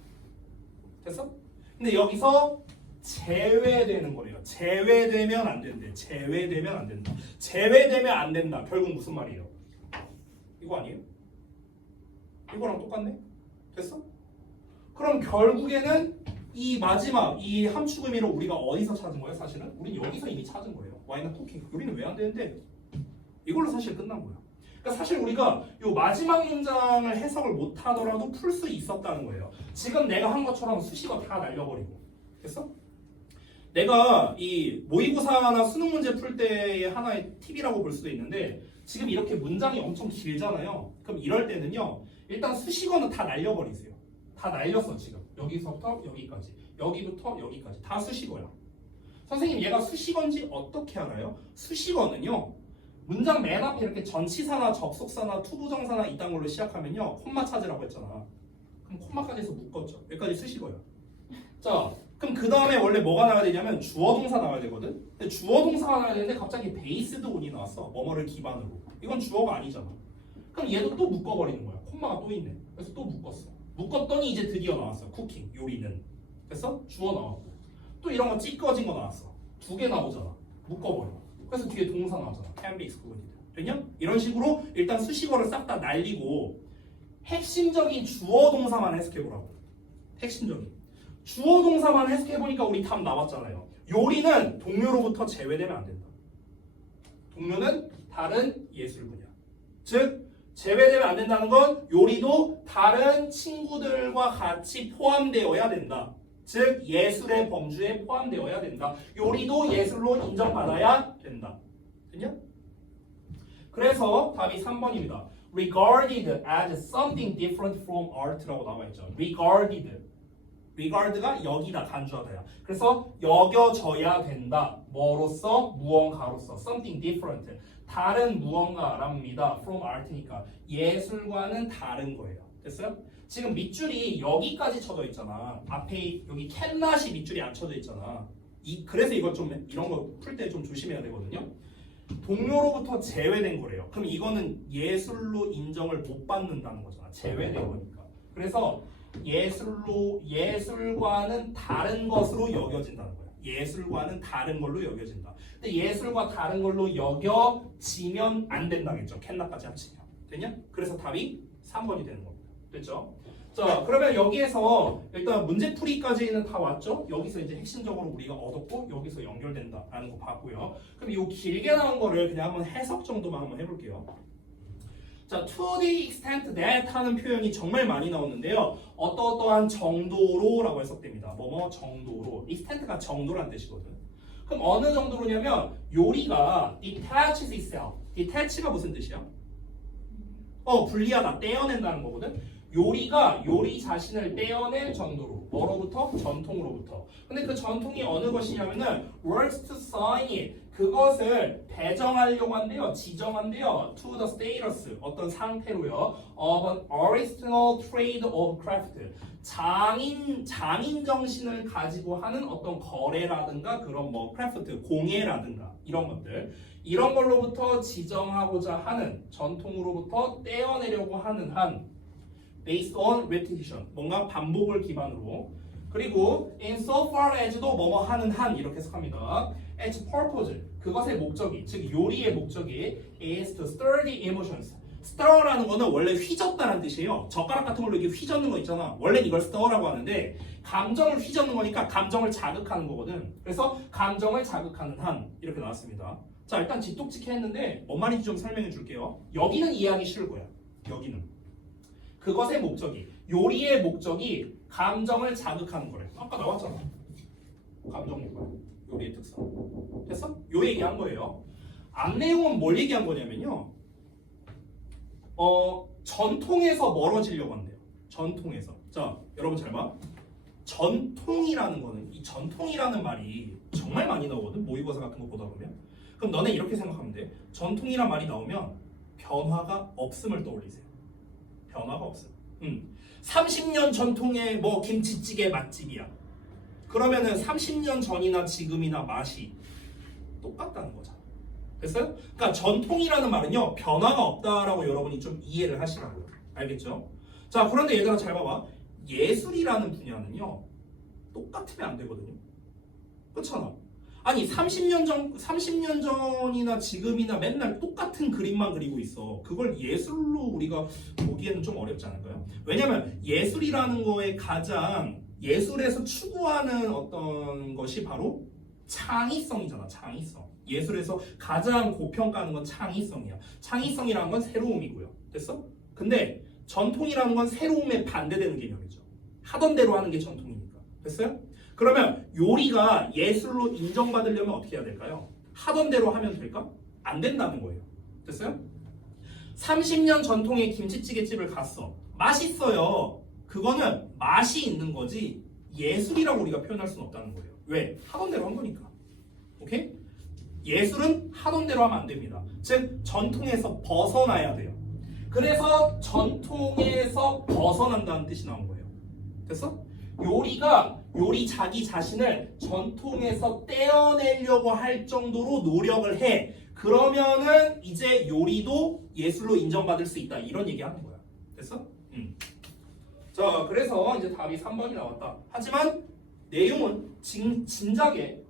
됐어? 근데 여기서 제외되는 거래요. 제외되면 안 된대. 제외되면 안 된다. 제외되면 안 된다. 결국 무슨 말이에요? 이거 아니에요? 이거랑 똑같네? 됐어? 그럼 결국에는 이 마지막 이 함축 의미를 우리가 어디서 찾은 거예요? 사실은 우린 여기서 이미 찾은 거예요. Why not cooking? 요리는 왜 안 되는데? 이걸로 사실 끝난 거야. 그러니까 사실 우리가 이 마지막 문장을 해석을 못 하더라도 풀 수 있었다는 거예요. 지금 내가 한 것처럼 수식어 다 날려버리고. 됐어? 내가 이 모의고사나 수능 문제 풀 때의 하나의 팁이라고 볼 수도 있는데 지금 이렇게 문장이 엄청 길잖아요. 그럼 이럴 때는요. 일단 수식어는 다 날려버리세요. 다 날렸어 지금. 여기서부터 여기까지. 여기부터 여기까지. 다 수식어야. 선생님 얘가 수식어인지 어떻게 알아요? 수식어는요. 문장 맨 앞에 이렇게 전치사나 접속사나 투부정사나 이딴 걸로 시작하면요. 콤마 찾으라고 했잖아. 그럼 콤마까지 해서 묶었죠. 여기까지 수식어야. 자, 그럼 그 다음에 원래 뭐가 나와야 되냐면 주어 동사 나와야 되거든. 근데 주어 동사가 나와야 되는데 갑자기 based on이 나왔어. 뭐뭐를 기반으로. 이건 주어가 아니잖아. 그럼 얘도 또 묶어버리는 거야. 콤마가 또 있네. 그래서 또 묶었어. 묶었더니 이제 드디어 나왔어. 쿠킹, 요리는. 됐어? 주어 나왔고. 또 이런 거 찌꺼진 거 나왔어. 두 개 나오잖아. 묶어버려. 그래서 뒤에 동사 나오잖아. can be excluded. 됐냐? 이런 식으로 일단 수식어를 싹 다 날리고 핵심적인 주어 동사만 해석해보라고. 핵심적인. 주어 동사만 해석해보니까 우리 답 나왔잖아요. 요리는 동료로부터 제외되면 안 된다. 동료는 다른 예술 분야. 즉 제외되면 안 된다는 건 요리도 다른 친구들과 같이 포함되어야 된다. 즉 예술의 범주에 포함되어야 된다. 요리도 예술로 인정받아야 된다. 됐냐? 그래서 답이 3번입니다. Regarded as something different from art라고 나와있죠. Regard가 여기다 간주하다야. 그래서 여겨져야 된다. 뭐로서? 무언가로서. Something different. 다른 무언가랍니다. From art니까 예술과는 다른 거예요. 됐어요? 지금 밑줄이 여기까지 쳐져 있잖아. 앞에 여기 캔낫이 밑줄이 안 쳐져 있잖아. 그래서 이걸 좀 이런 거 풀 때 좀 조심해야 되거든요. 동료로부터 제외된 거래요. 그럼 이거는 예술로 인정을 못 받는다는 거잖아. 제외된 거니까. 그래서 예술과는 다른 것으로 여겨진다는 거야. 예술과는 다른 걸로 여겨진다. 근데 예술과 다른 걸로 여겨지면 안 된다겠죠. 캔나까지 합치면. 됐냐? 그래서 답이 3번이 되는 겁니다. 됐죠? 자, 그러면 여기에서 일단 문제풀이까지는 다 왔죠? 여기서 이제 핵심적으로 우리가 얻었고 여기서 연결된다라는 거 봤고요. 그럼 이 길게 나온 거를 그냥 한번 해석 정도만 한번 해볼게요. 자, to the extent that 하는 표현이 정말 많이 나오는데요. 어떠한 정도로라고 해석됩니다. 뭐뭐 정도로. extent가 정도란 뜻이거든. 그럼 어느 정도로냐면 요리가 detaches itself. detach가 무슨 뜻이야? 분리하다, 떼어낸다는 거거든. 요리가 요리 자신을 떼어낼 정도로 뭐로부터? 전통으로부터. 근데 그 전통이 어느 것이냐면은 words to sign it 그것을 배정하려고 한대요. 지정한대요. to the status 어떤 상태로요. of an original trade of craft 장인 정신을 가지고 하는 어떤 거래라든가 그런 뭐 크래프트 공예라든가 이런 것들 이런 걸로부터 지정하고자 하는 전통으로부터 떼어내려고 하는 한 based on repetition 뭔가 반복을 기반으로 그리고 in so far as도 뭐뭐 하는 한 이렇게 해석합니다. its purpose 그것의 목적이 즉 요리의 목적이 is to stir the emotions stir라는 거는 원래 휘젓다라는 뜻이에요. 젓가락 같은 걸로 이렇게 휘젓는 거 있잖아. 원래 이걸 stir라고 하는데 감정을 휘젓는 거니까 감정을 자극하는 거거든. 그래서 감정을 자극하는 한 이렇게 나왔습니다. 자 일단 지독지게 했는데 뭔 말인지 좀 설명해 줄게요. 여기는 이해하기 쉬울 거야. 여기는 그것의 목적이 요리의 목적이 감정을 자극하는 거래. 아까 나왔잖아. 감정 요발 요리의 특성 됐어? 요 얘기한 거예요. 앞 내용은 뭘 얘기한 거냐면요. 전통에서 멀어지려고 한대요. 전통에서. 자, 여러분 잘 봐. 전통이라는 거는 이 전통이라는 말이 정말 많이 나오거든. 모의고사 같은 거 보다 보면. 그럼 너네 이렇게 생각하면 돼. 전통이란 말이 나오면 변화가 없음을 떠올리세요. 변화가 없음. 30년 전통의 뭐 김치찌개 맛집이야. 그러면은 30년 전이나 지금이나 맛이 똑같다는 거잖아. 됐어요? 그러니까 전통이라는 말은요 변화가 없다라고 여러분이 좀 이해를 하시라고요. 알겠죠? 자 그런데 얘들아 잘 봐봐. 예술이라는 분야는요 똑같으면 안 되거든요. 그렇잖아. 아니 30년 전이나 지금이나 맨날 똑같은 그림만 그리고 있어. 그걸 예술로 우리가 보기에는 좀 어렵지 않을까요? 왜냐면 예술이라는 거에 가장 예술에서 추구하는 어떤 것이 바로 창의성이잖아. 창의성. 예술에서 가장 고평가하는 건 창의성이야. 창의성이라는 건 새로움이고요. 됐어? 근데 전통이라는 건 새로움에 반대되는 개념이죠. 하던 대로 하는 게 전통이니까. 됐어요? 그러면 요리가 예술로 인정받으려면 어떻게 해야 될까요? 하던 대로 하면 될까? 안 된다는 거예요. 됐어요? 30년 전통의 김치찌개집을 갔어. 맛있어요. 그거는 맛이 있는 거지 예술이라고 우리가 표현할 수는 없다는 거예요. 왜? 하던 대로 한 거니까. 오케이? 예술은 하던 대로 하면 안 됩니다. 즉 전통에서 벗어나야 돼요. 그래서 전통에서 벗어난다는 뜻이 나온 거예요. 됐어? 요리가 요리 자기 자신을 전통에서 떼어내려고 할 정도로 노력을 해. 그러면은 이제 요리도 예술로 인정받을 수 있다. 이런 얘기 하는 거야. 됐어? 자, 그래서 이제 답이 3번이 나왔다. 하지만 내용은 진작에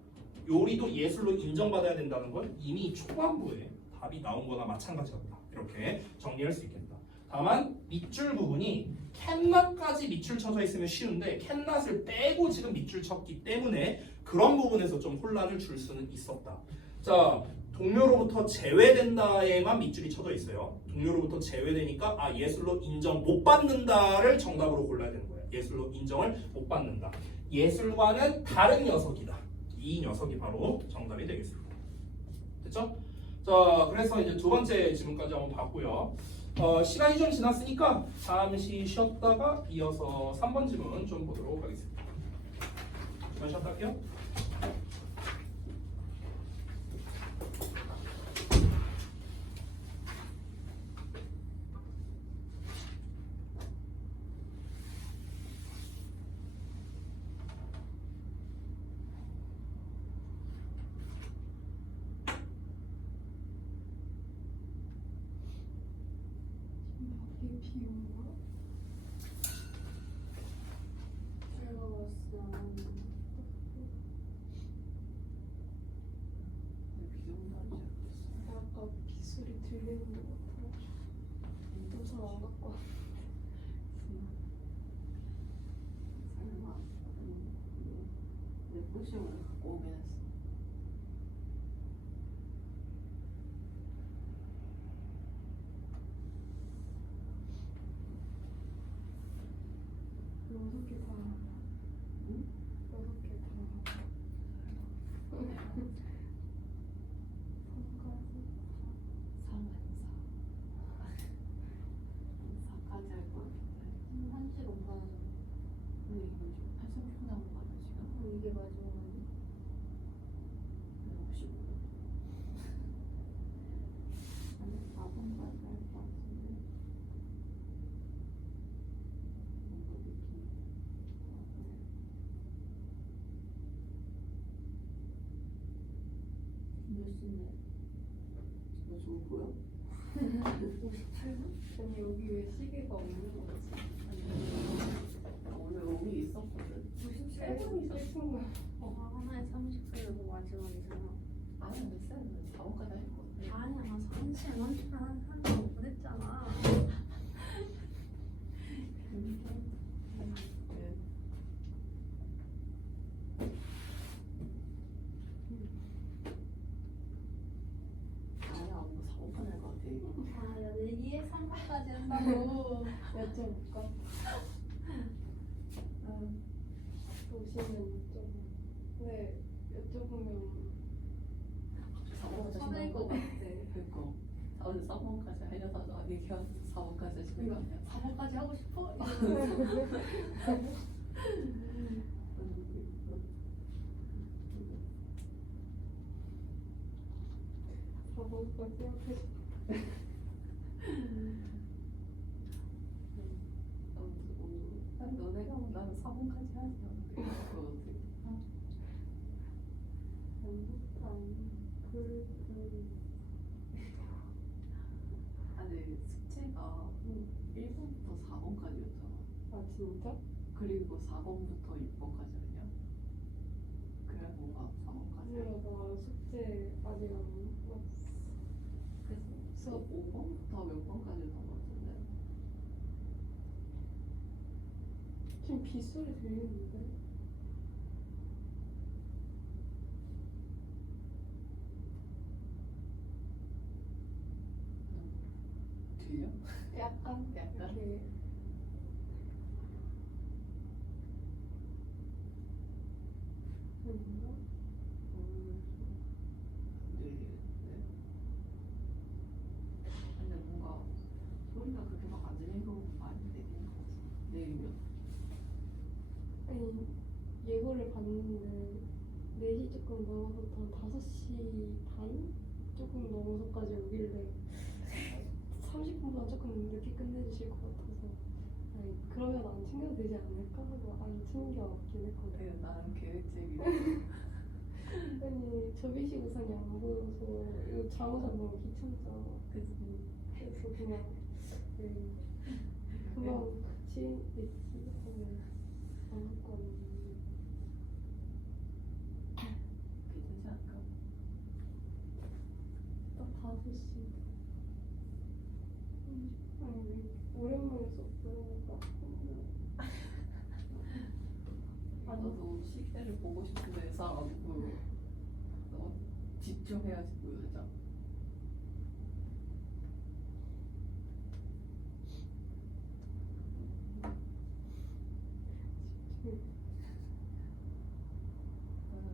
요리도 예술로 인정받아야 된다는 건 이미 초반부에 답이 나온 거나 마찬가지였다. 이렇게 정리할 수 있겠다. 다만 밑줄 부분이 캔낫까지 밑줄 쳐져 있으면 쉬운데 캔낫을 빼고 지금 밑줄 쳤기 때문에 그런 부분에서 좀 혼란을 줄 수는 있었다. 자, 동료로부터 제외된다에만 밑줄이 쳐져 있어요. 동료로부터 제외되니까 예술로 인정 못 받는다를 정답으로 골라야 되는 거예요. 예술로 인정을 못 받는다. 예술과는 다른 녀석이다. 이 녀석이 바로 정답이 되겠습니다. 됐죠? 자, 그래서 이제 두 번째 질문까지 한번 봤고요. 시간이 좀 지났으니까 잠시 쉬었다가 이어서 3번 질문 좀 보도록 하겠습니다. 잠시 쉬었다 할게요. 아까 기술이 들리는 것 같아요. 우선 안 갖고 왔어. 설마 내 포션을 갖고 오긴 했어. 여섯 개 다. 응? 6개 다. 사까지 할 것 같은데. 몇 시인데? 너 저거 보여? 58분? 아니 여기 왜 시계가 없는 거지? 나 원래 여기 있었거든. 57분이 슬픈 거야. 하나에 30분이고 마지막이잖아. 아니 근데 쌤은 4번까지 할 거거든. 아니야, 나 30분 한번 못했잖아. 아니야, 뭐 4번까지 할 거 같아. 아, 야, 내기에 3번까지 한다고. 여쭤볼까? 오시면 좀 왜 여쭤보면 4번까지 화낼 것 한다고? 같아. 그니까. 오늘 4번까지 하려다가 얘기하면서 4번까지 하시는 거 아니야? 4번까지 하고 싶어? 저번까지 하고 난 너네가 뭐 나는 4번까지 하지 않는데 아니 숙제가 1번부터 4번까지였잖아. 아 진짜? 그리고 4번부터 6번까지 아니야? 그래 뭔가 4번까지 몰라 나 숙제 아직 안 왔어. 그래서 5번부터 몇 번까지였던 것 같은데. 지금 빗소리 들리는데? 들려? 약간 약간? 이렇게 뭔가? 네. 근데 뭔가 소리가 그렇게 막 안 들리는 거 많이 내리는 거 같아. 내리면. 아니 예고를 봤는데 4시 조금 넘어서부터 한 5시 반? 조금 넘어서까지 오길래 30분보다 조금 늦게 끝내주실 것 같아서 아니 그러면 안 챙겨도 되지 않을까 하고 안 챙겨왔긴 했거든. 네, 나름 계획적이야. 아니 접이식 우산이 안 보여서 이거 잠옷은 너무 귀찮잖아. 그치. 그래서 그냥 금방 같이 있지 하면 안 갖고 왔는데 괜찮지 않을까? 딱 5시 아니 왜 오랜만에 썼어. 나도 시계를 보고 싶은데 잘 안 보여. 너 집중해야지 보여자.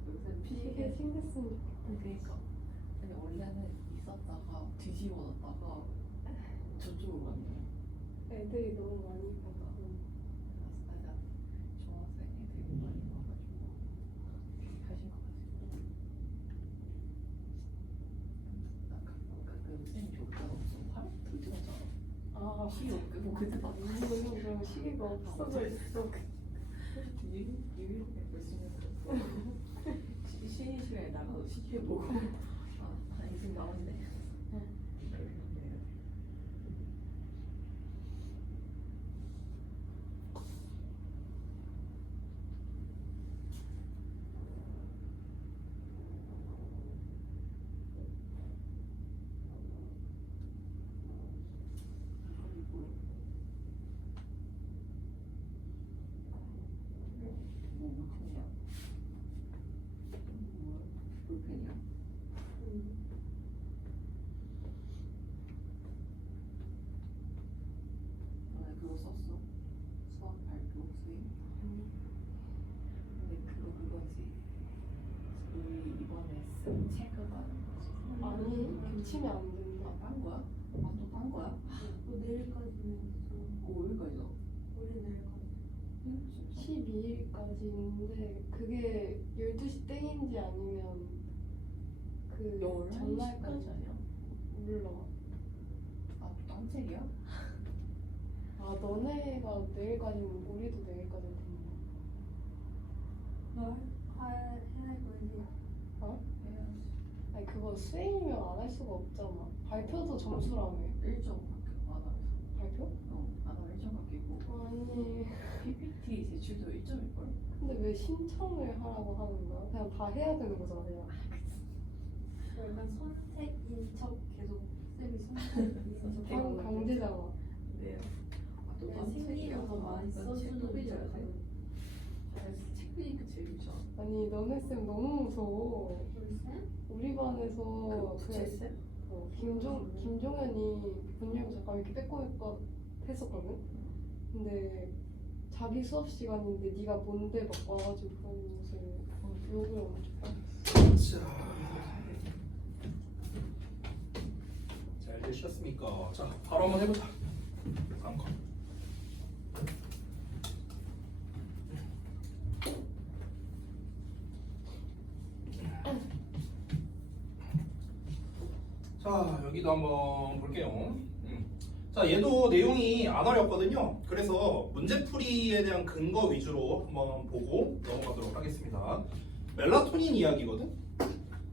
요새 시계 생겼으면 좋겠다. 그러니까 근데 원래는 있었다가 뒤집어 놨다가 저쪽으로 갔네. 애들이 너무 많이 봐서 맞아. 중학생이 되게 많이 와가지고 하신 것 같아요. 나 가끔 쌤이 줬다가 무슨 팔 들뜨잖아. 아 키 없게 뭐 그때 막 이거는 그럼 시계가 없어져 있어. 유일하게 볼 수 있는 거. 쉬는 시간에 나가서 시계 보고 아 이제 나왔네. 볼펜이야. 오늘 그거 썼어? 수학 발표 수행. 근데 그거지. 우리 이번에 쓴 책가 아니 교치면 안 된다. 딴 거야? 아, 또 딴 거야? 뭐 내일까지는 있어. 5일까지 나. 우리 내일까지. 12일까지인데 그게 12시 땡인지 아니면 그 전날까지 아니야? 몰라. 아, 또 딴 책이야? 아 너네가 내일까지면 우리도 내일까지 된다. 널? 해야 할 거지. 어? 해야지. 아니 그거 그거 수행이면 안 할 수가 없잖아. 발표도 점수라며. 1점 바뀌고 아나에서 발표? 아나 1점 바뀌고 아니. PPT 제출도 1점일걸? 근데 왜 신청을 하라고 하는 거야? 그냥 다 해야 되는 거잖아, 그냥. 약간 선택인 척 계속 쌤이 선택인 척 강제잖아. 네. 또 그냥 생기면 더 많이 써주는 거 책리니까 제일 좋아. 아니, 너네 쌤 너무 무서워. 쌤? 우리 반에서 부채쌤? 김종현이 분명 잠깐 이렇게 빼꼼빼꼼 했었거든? 근데 자기 수업 시간인데 네가 뭔데 막 와가지고 그런 것을 욕을 엄청 했어. 잘 되셨습니까? 자, 바로 한번 해보자. 다음 거. 자, 여기도 한번 볼게요. 자, 얘도 내용이 안 어렵거든요. 그래서 문제풀이에 대한 근거 위주로 한번 보고 넘어가도록 하겠습니다. 멜라토닌 이야기거든.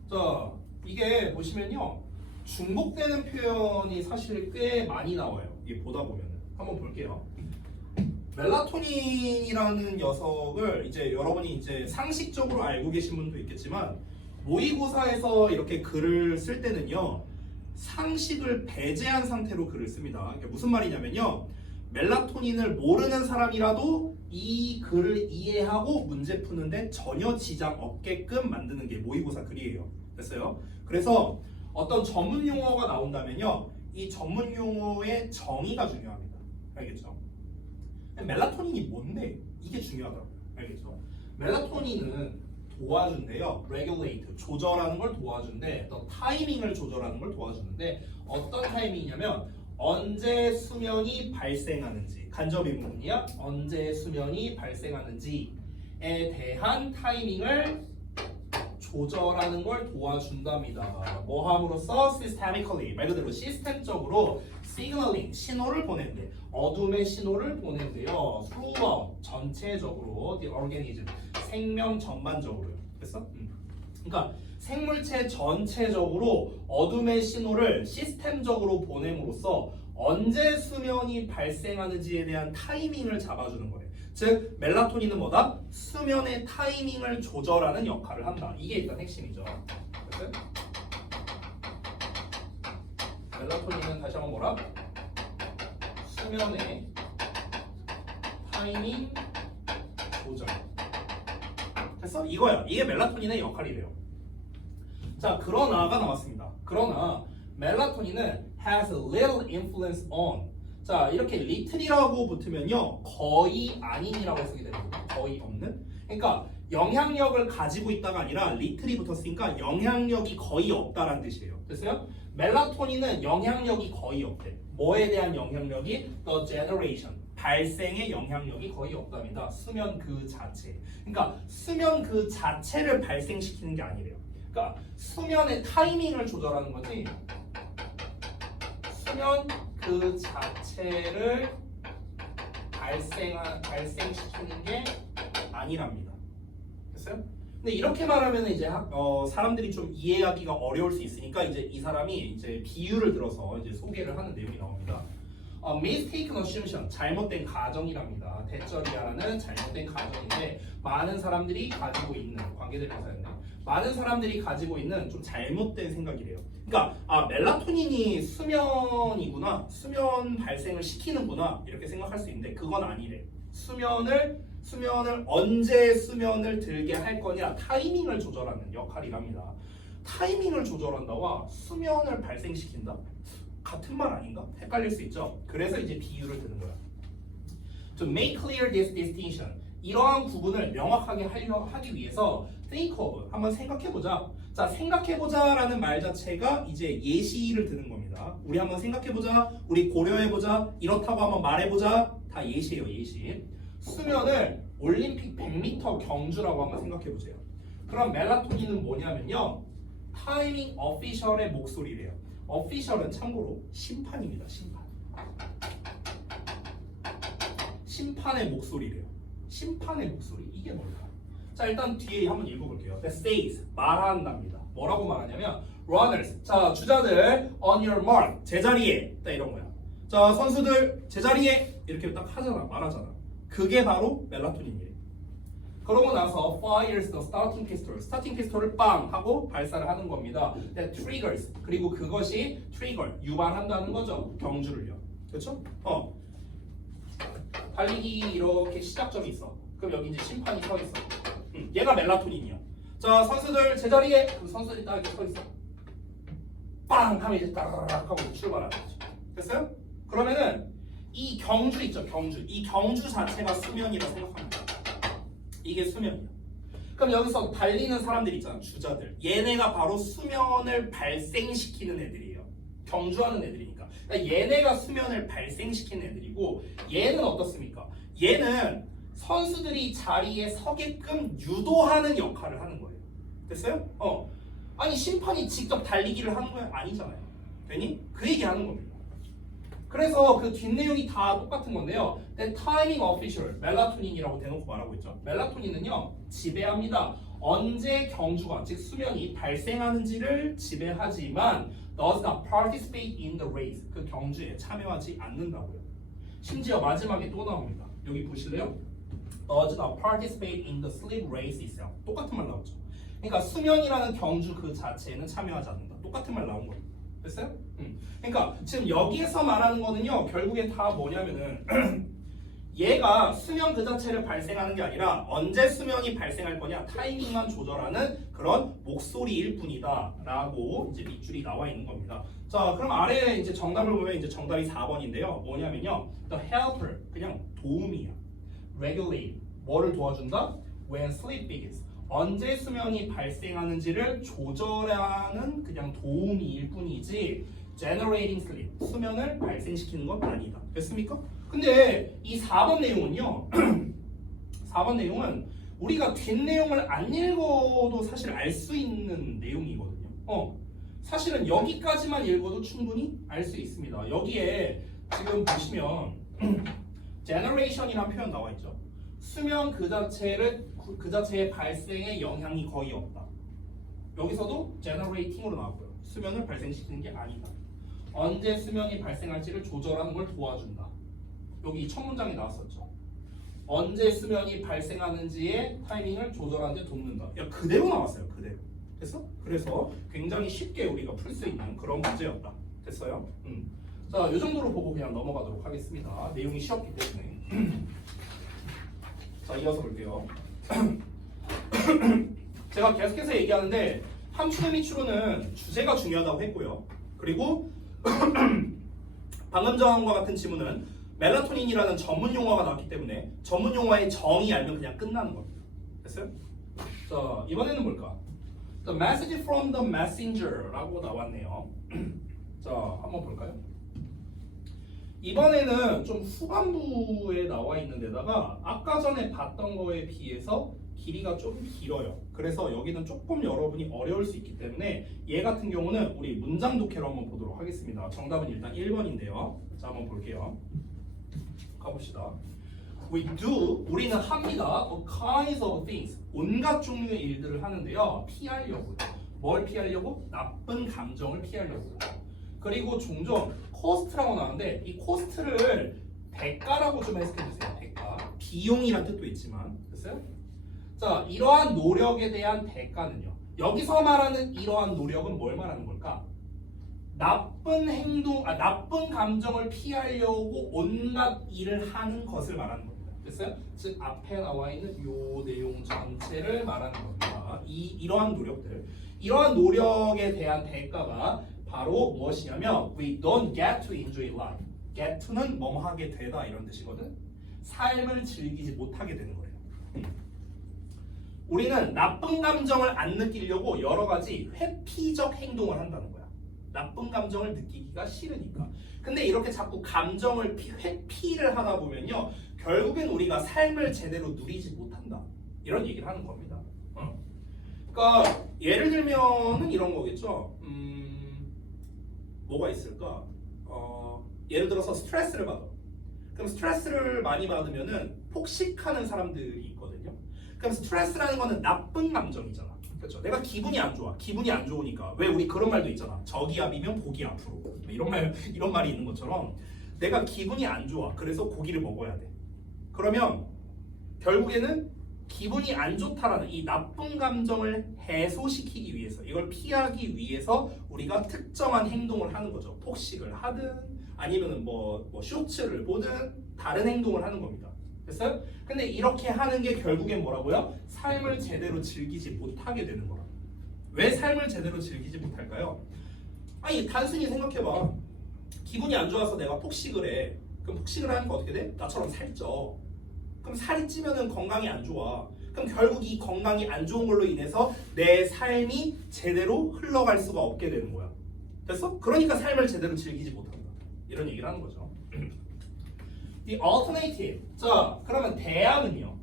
자, 이게 보시면요, 중복되는 표현이 사실 꽤 많이 나와요. 이게 보다 보면은 한번 볼게요. 멜라토닌이라는 녀석을 이제 여러분이 이제 상식적으로 알고 계신 분도 있겠지만 모의고사에서 이렇게 글을 쓸 때는요, 상식을 배제한 상태로 글을 씁니다. 이게 무슨 말이냐면요, 멜라토닌을 모르는 사람이라도 이 글을 이해하고 문제 푸는데 전혀 지장 없게끔 만드는 게 모의고사 글이에요. 됐어요? 그래서 어떤 전문 용어가 나온다면요, 이 전문 용어의 정의가 중요합니다. 알겠죠? 멜라토닌이 뭔데? 이게 중요하더라고요. 알겠죠? 멜라토닌은 도와준대요. regulate, 조절하는 걸 도와준대. 또 타이밍을 조절하는 걸 도와주는데 어떤 타이밍이냐면 언제 수면이 발생하는지, 간접 의문이야. 언제 수면이 발생하는지에 대한 타이밍을 조절하는 걸 도와준답니다. 뭐 함으로써 systemically, 말 그대로 시스템적으로 signaling, 신호를 보낸대. 어둠의 신호를 보낸대요. throughout, 전체적으로, the organism, 생명 전반적으로요. 됐어? 그러니까 생물체 전체적으로 어둠의 신호를 시스템적으로 보냄으로써 언제 수면이 발생하는지에 대한 타이밍을 잡아주는 거예요. 즉 멜라토닌은 뭐다? 수면의 타이밍을 조절하는 역할을 한다. 이게 일단 핵심이죠. 됐어요? 멜라토닌은 다시 한번 뭐라? 수면의 타이밍 조절. 됐어? 이거야. 이게 멜라토닌의 역할이래요. 자, 그러나가 나왔습니다. 그러나 멜라토닌은 has little influence on. 자, 이렇게 little이라고 붙으면요, 거의 아닌이라고 쓰게 됩니다. 거의 없는. 그러니까 영향력을 가지고 있다가 아니라 little이 붙었으니까 영향력이 거의 없다라는 뜻이에요. 됐어요? 멜라토닌은 영향력이 거의 없대. 뭐에 대한 영향력이? The generation, 발생의 영향력이 거의 없답니다. 수면 그 자체. 그러니까 수면 그 자체를 발생시키는 게 아니래요. 그러니까 수면의 타이밍을 조절하는 거지. 수면 그 자체를 발생시키는 게 아니랍니다. 됐어요? 근데 이렇게 말하면 이제 사람들이 좀 이해하기가 어려울 수 있으니까 이제 이 사람이 이제 비유를 들어서 이제 소개를 하는 내용이 나옵니다. mistaken assumption, 잘못된 가정이랍니다. 대절이야라는 잘못된 가정인데 많은 사람들이 가지고 있는 관계대명사였네. 많은 사람들이 가지고 있는 좀 잘못된 생각이래요. 그러니까 멜라토닌이 수면이구나, 수면 발생을 시키는구나 이렇게 생각할 수 있는데 그건 아니래. 수면을 언제 수면을 들게 할 거냐, 타이밍을 조절하는 역할이랍니다. 타이밍을 조절한다와 수면을 발생시킨다? 같은 말 아닌가? 헷갈릴 수 있죠. 그래서 이제 비유를 드는 거야. To make clear this distinction, 이러한 구분을 명확하게 하기 위해서 think of, 한번 생각해보자. 자, 생각해보자라는 말 자체가 이제 예시를 드는 겁니다. 우리 한번 생각해보자, 우리 고려해보자, 이렇다고 한번 말해보자. 다 예시예요, 예시. 수면을 올림픽 100m 경주라고 한번 생각해보세요. 그럼 멜라토닌은 뭐냐면요, 타이밍 어피셜의 목소리래요. 어피셜은 참고로 심판입니다. 심판의 목소리래요. 심판의 목소리, 이게 뭘까? 자 일단 뒤에 한번 읽어볼게요. That says 말한답니다. 뭐라고 말하냐면 runners 자 주자들 on your mark 제자리에 딱 이런 거야. 자 선수들 제자리에 이렇게 딱 하잖아 말하잖아. 그게 바로 멜라토닌이래. 그러고 나서 fires the starting pistol 스타팅 피스톨을 빵 하고 발사를 하는 겁니다. That triggers 그리고 그것이 trigger 유발한다는 거죠. 경주를요. 그렇죠? 달리기 이렇게 시작점이 있어. 그럼 여기 이제 심판이 서 있어. 얘가 멜라토닌이야. 자 선수들 제자리에 그럼 선수들이 딱 이렇게 서 있어. 빵 하면 이제 따라락 하고 출발하는 거죠. 됐어요? 그러면은 이 경주 있죠 경주. 이 경주 자체가 수면이라 생각합니다. 이게 수면이야. 그럼 여기서 달리는 사람들 있잖아 주자들. 얘네가 바로 수면을 발생시키는 애들이에요. 경주하는 애들이니까. 그러니까 얘네가 수면을 발생시키는 애들이고 얘는 어떻습니까? 얘는 선수들이 자리에 서게끔 유도하는 역할을 하는 거예요. 됐어요? 아니 심판이 직접 달리기를 하는 건 아니잖아요. 되니? 그 얘기하는 겁니다. 그래서 그 뒷내용이 다 똑같은 건데요. The timing official, 멜라토닌이라고 대놓고 말하고 있죠. 멜라토닌은요 지배합니다. 언제 경주가 즉 수면이 발생하는지를 지배하지만 does not participate in the race, 그 경주에 참여하지 않는다고요. 심지어 마지막에 또 나옵니다. 여기 보실래요? does not participate in the sleep race itself. 똑같은 말 나오죠. 그러니까 수면이라는 경주 그 자체에는 참여하지 않는다. 똑같은 말 나온 거예요. 됐어요? 그러니까 지금 여기에서 말하는 거는요 결국에 다 뭐냐면은 얘가 수면 그 자체를 발생하는 게 아니라 언제 수면이 발생할 거냐 타이밍만 조절하는 그런 목소리일 뿐이다 라고 이제 밑줄이 나와 있는 겁니다. 자 그럼 아래에 이제 정답을 보면 이제 정답이 4번인데요 뭐냐면요 the helper 그냥 도움이야. regulate 뭐를 도와준다? when sleep begins 언제 수면이 발생하는지를 조절하는 그냥 도움이일 뿐이지 generating sleep 수면을 발생시키는 건 아니다. 됐습니까? 근데 이 4번 내용은요 4번 내용은 우리가 뒷내용을 안 읽어도 사실 알 수 있는 내용이거든요. 사실은 여기까지만 읽어도 충분히 알 수 있습니다. 여기에 지금 보시면 generation이라는 표현 나와 있죠. 수면 그 자체의 발생에 영향이 거의 없다. 여기서도 generating으로 나왔고요. 수면을 발생시키는 게 아니다. 언제 수면이 발생할지를 조절하는 걸 도와준다. 여기 첫 문장에 나왔었죠. 언제 수면이 발생하는지의 타이밍을 조절하는 데 돕는다. 야 그대로 나왔어요. 그대로. 됐어? 그래서 굉장히 쉽게 우리가 풀 수 있는 그런 문제였다. 됐어요? 자, 이 정도로 보고 그냥 넘어가도록 하겠습니다. 내용이 쉬웠기 때문에. 자, 이어서 볼게요. 제가 계속해서 얘기하는데 함추는 미추로는 주제가 중요하다고 했고요. 그리고 방금 전과 같은 지문은 멜라토닌이라는 전문 용어가 나왔기 때문에 전문 용어의 정의 알면 그냥 끝나는 겁니다. 됐어요? 자, 이번에는 뭘까? The message from the messenger라고 나왔네요. 자, 한번 볼까요? 이번에는 좀 후반부에 나와 있는 데다가 아까 전에 봤던 거에 비해서 길이가 좀 길어요. 그래서 여기는 조금 여러분이 어려울 수 있기 때문에 얘 같은 경우는 우리 문장 독해로 한번 보도록 하겠습니다. 정답은 일단 1번인데요. 자, 한번 볼게요. 가봅시다. We do, 우리는 합니다. A kinds of things, 온갖 종류의 일들을 하는데요. 피하려고. 뭘 피하려고? 나쁜 감정을 피하려고. 그리고 종종 코스트라고 나오는데 이 코스트를 대가라고 좀 해석해주세요. 대가. 비용이란 뜻도 있지만. 됐어요? 자, 이러한 노력에 대한 대가는요. 여기서 말하는 이러한 노력은 뭘 말하는 걸까? 나쁜 행동, 나쁜 감정을 피하려고 온갖 일을 하는 것을 말하는 겁니다. 됐어요? 즉 앞에 나와 있는 요 내용 전체를 말하는 겁니다. 이러한 노력들, 이러한 노력에 대한 대가가 바로 무엇이냐면 we don't get to enjoy life. get to는 뭐뭐 하게 되다 이런 뜻이거든. 삶을 즐기지 못하게 되는 거예요. 우리는 나쁜 감정을 안 느끼려고 여러 가지 회피적 행동을 한다는 거야. 나쁜 감정을 느끼기가 싫으니까. 근데 이렇게 자꾸 감정을 회피를 하다 보면요, 결국엔 우리가 삶을 제대로 누리지 못한다. 이런 얘기를 하는 겁니다. 그러니까 예를 들면은 이런 거겠죠. 뭐가 있을까? 예를 들어서 스트레스를 받아. 그럼 스트레스를 많이 받으면은 폭식하는 사람들이 있거든요. 그럼 스트레스라는 거는 나쁜 감정이잖아. 그렇죠? 내가 기분이 안 좋아. 기분이 안 좋으니까 왜 우리 그런 말도 있잖아. 저기압이면 고기 앞으로. 이런 말이 있는 것처럼 내가 기분이 안 좋아. 그래서 고기를 먹어야 돼. 그러면 결국에는 기분이 안 좋다라는 이 나쁜 감정을 해소시키기 위해서 이걸 피하기 위해서 우리가 특정한 행동을 하는 거죠. 폭식을 하든 아니면은 뭐 쇼츠를 보든 다른 행동을 하는 겁니다. 됐어요? 근데 이렇게 하는 게 결국엔 뭐라고요? 삶을 제대로 즐기지 못하게 되는 거라. 왜 삶을 제대로 즐기지 못할까요? 아니 단순히 생각해봐. 기분이 안 좋아서 내가 폭식을 해. 그럼 폭식을 하는 거 어떻게 돼? 나처럼 살쪄. 그럼 살이 찌면은 건강이 안 좋아. 그럼 결국 이 건강이 안 좋은 걸로 인해서 내 삶이 제대로 흘러갈 수가 없게 되는 거야. 됐어? 그러니까 삶을 제대로 즐기지 못한다. 이런 얘기를 하는 거죠. The alternative. 자, 그러면 대안은요.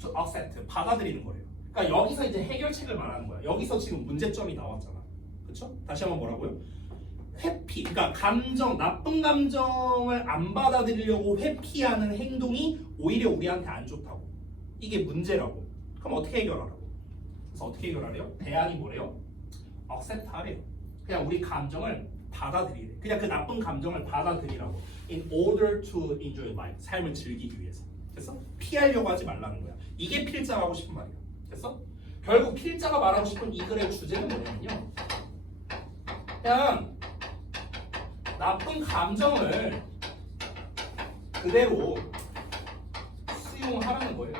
To accept. 받아들이는 거예요. 그러니까 여기서 이제 해결책을 말하는 거야. 여기서 지금 문제점이 나왔잖아. 그렇죠? 다시 한번 뭐라고요? 회피. 그러니까 감정, 나쁜 감정을 안 받아들이려고 회피하는 행동이 오히려 우리한테 안 좋다고. 이게 문제라고. 그럼 어떻게 해결하라고? 그래서 어떻게 해결하래요? 대안이 뭐래요? accept 하래요. 그냥 우리 감정을 받아들이래. 그냥 그 나쁜 감정을 받아들이라고. In order to enjoy life. 삶을 즐기기 위해서. 됐어? 피하려고 하지 말라는 거야. 이게 필자가 하고 싶은 말이야. 됐어? 결국 필자가 말하고 싶은 이 글의 주제는 뭐냐면요. 그냥 나쁜 감정을 그대로 수용하라는 거예요.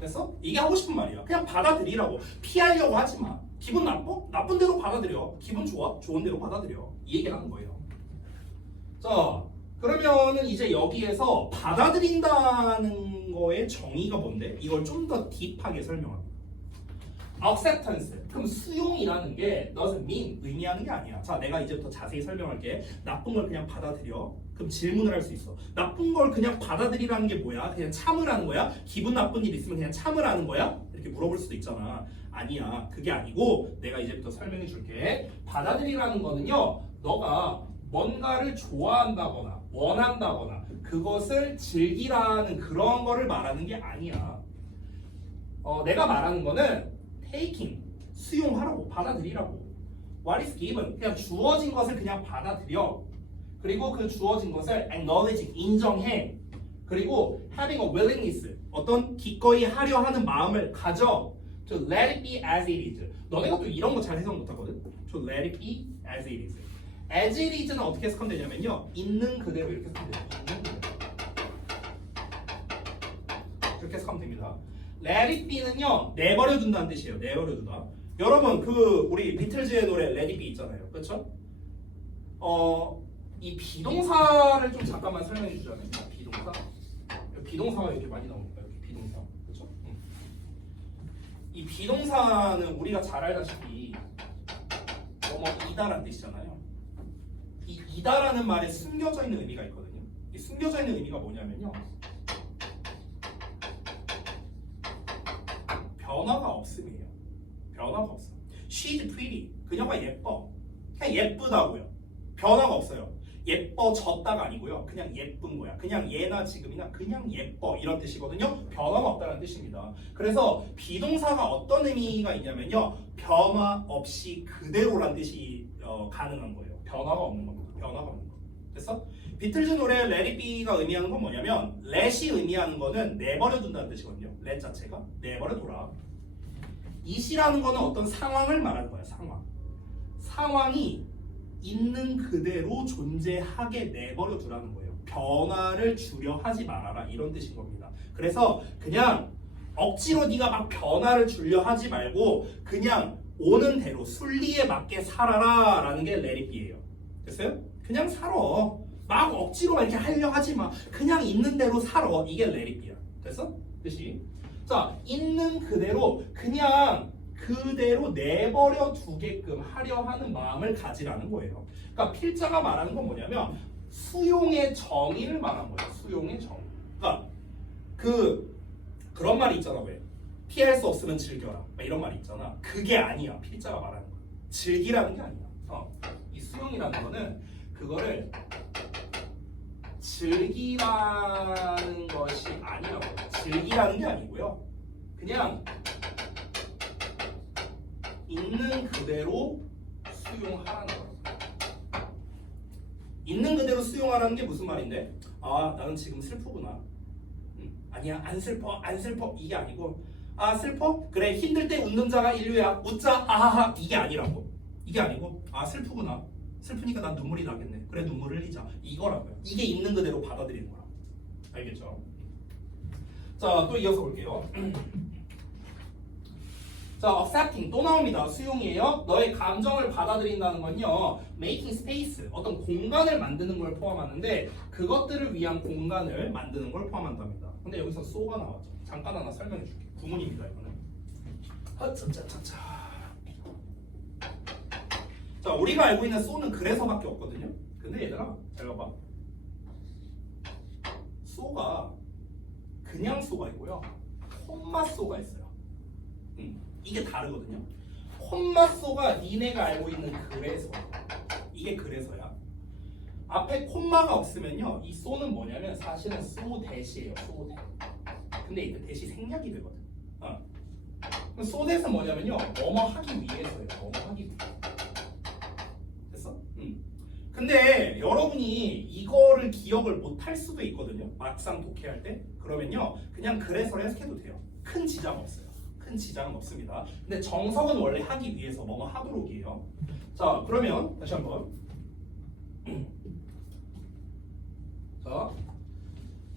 됐어? 이게 하고 싶은 말이야. 그냥 받아들이라고. 피하려고 하지 마. 기분 나빠? 나쁜 대로 받아들여. 기분 좋아? 좋은 대로 받아들여. 이 얘기를 하는 거예요. 자, 그러면은 이제 여기에서 받아들인다는 거의 정의가 뭔데? 이걸 좀 더 딥하게 설명합니다. acceptance. 그럼 수용이라는 게 doesn't mean 의미하는 게 아니야. 자, 내가 이제부터 자세히 설명할게. 나쁜 걸 그냥 받아들여. 그럼 질문을 할 수 있어. 나쁜 걸 그냥 받아들이라는 게 뭐야? 그냥 참으라는 거야? 기분 나쁜 일 있으면 그냥 참으라는 거야? 이렇게 물어볼 수도 있잖아. 아니야. 그게 아니고 내가 이제부터 설명해 줄게. 받아들이라는 거는요. 너가 뭔가를 좋아한다거나 원한다거나 그것을 즐기라는 그런 거를 말하는 게 아니야. 내가 말하는 거는 taking, 수용하라고, 받아들이라고. What is given, 그냥 주어진 것을 그냥 받아들여. 그리고 그 주어진 것을 acknowledge, 인정해. 그리고 having a willingness, 어떤 기꺼이 하려 하는 마음을 가져. To let it be as it is. 너네가 또 이런 거 잘 해석 못하거든. To let it be as it is. as it is는 어떻게 해석하면 되냐면요. 있는 그대로 이렇게 해석하면 돼요. 있는 그대로. 이렇게 해석하면 됩니다. Let it be는요. 내버려 둔다는 뜻이에요. 내버려 두다. 여러분 그 우리 비틀즈의 노래 Let it be 있잖아요. 그렇죠? 이 비동사를 좀 잠깐만 설명해 주자면 비동사. 비동사가 이렇게 많이 나옵니다. 이렇게 비동사. 그렇죠? 이 비동사는 우리가 잘 알다시피 이다라는 뜻이잖아요. 이 이다라는 말에 숨겨져 있는 의미가 있거든요. 이 숨겨져 있는 의미가 뭐냐면요. 변화가 없음이에요. 변화가 없어. She's pretty. 그녀가 예뻐. 그냥 예쁘다고요. 변화가 없어요. 예뻐졌다가 아니고요. 그냥 예쁜 거야. 그냥 예나 지금이나 그냥 예뻐 이런 뜻이거든요. 변화가 없다는 뜻입니다. 그래서 비동사가 어떤 의미가 있냐면요. 변화 없이 그대로란 뜻이 가능한 거예요. 변화가 없는 겁니다. 변화가 없는 거. 됐어? 비틀즈 노래 Let It Be가 의미하는 건 뭐냐면 let이 의미하는 거는 내버려 둔다는 뜻이거든요. let 자체가 내버려 둬라. it이라는 거는 어떤 상황을 말하는 거야. 상황이 있는 그대로 존재하게 내버려 두라는 거예요. 변화를 주려 하지 말아라 이런 뜻인 겁니다. 그래서 그냥 억지로 네가 막 변화를 주려 하지 말고 그냥 오는 대로 순리에 맞게 살아라 라는 게 Let It Be예요. 됐어요? 그냥 살아. 막 억지로 막 이렇게 하려 하지 마. 그냥 있는 대로 살아. 이게 Let It Be야. 됐어? 뜻이. 자, 있는 그대로 그냥 그대로 내버려 두게끔 하려 하는 마음을 가지라는 거예요. 그러니까 필자가 말하는 건 뭐냐면 수용의 정의를 말한 거예요. 수용의 정의. 그러니까 그런 말이 있잖아. 왜? 피할 수 없으면 즐겨라. 이런 말이 있잖아. 그게 아니야. 필자가 말하는 거. 즐기라는 게 아니야. 이 수용이라는 거는 그거를 즐기라는 것이 아니라고. 즐기라는 게 아니고요. 그냥 있는 그대로 수용하라는 거예요. 있는 그대로 수용하라는 게 무슨 말인데? 아, 나는 지금 슬프구나. 아니야, 안 슬퍼, 안 슬퍼. 이게 아니고, 아, 슬퍼? 그래, 힘들 때 웃는 자가 인류야. 웃자, 아하하. 이게 아니라고. 이게 아니고, 아, 슬프구나. 슬프니까 난 눈물이 나겠네. 그래, 눈물을 흘리자. 이거라고요. 이게 있는 그대로 받아들이는 거라. 알겠죠? 자, 또 이어서 볼게요. 자, accepting 또 나옵니다. 수용이에요. 너의 감정을 받아들인다는 건요, making space, 어떤 공간을 만드는 걸 포함하는데 그것들을 위한 공간을 만드는 걸 포함한답니다. 근데 여기서 so가 나왔죠. 잠깐 하나 설명해 줄게. 구문입니다, 이거는. 차차차차. 자, 우리가 알고 있는 so는 그래서밖에 없거든요. 근데 얘들아, 잘 봐봐. so가 그냥 so가 있고요, 콤마 so가 있어요. 이게 다르거든요. 콤마소가 니네가 알고 있는 그래서, 이게 그래서야. 앞에 콤마가 없으면요, 이 소는 뭐냐면 사실은 소 대시예요. 소 대. 근데 이때 대시 생략이 되거든. 소 대는 뭐냐면요, 뭐뭐 하기 위해서예요. 뭐뭐 하기 위해. 됐어? 근데 여러분이 이거를 기억을 못 할 수도 있거든요. 막상 독해할 때. 그러면요, 그냥 그래서 해석해도 돼요. 큰 지장 없어요. 큰 지장은 없습니다. 근데 정석은 원래 하기 위해서 뭐뭐 하도록이에요. 자, 그러면 다시 한번. 자,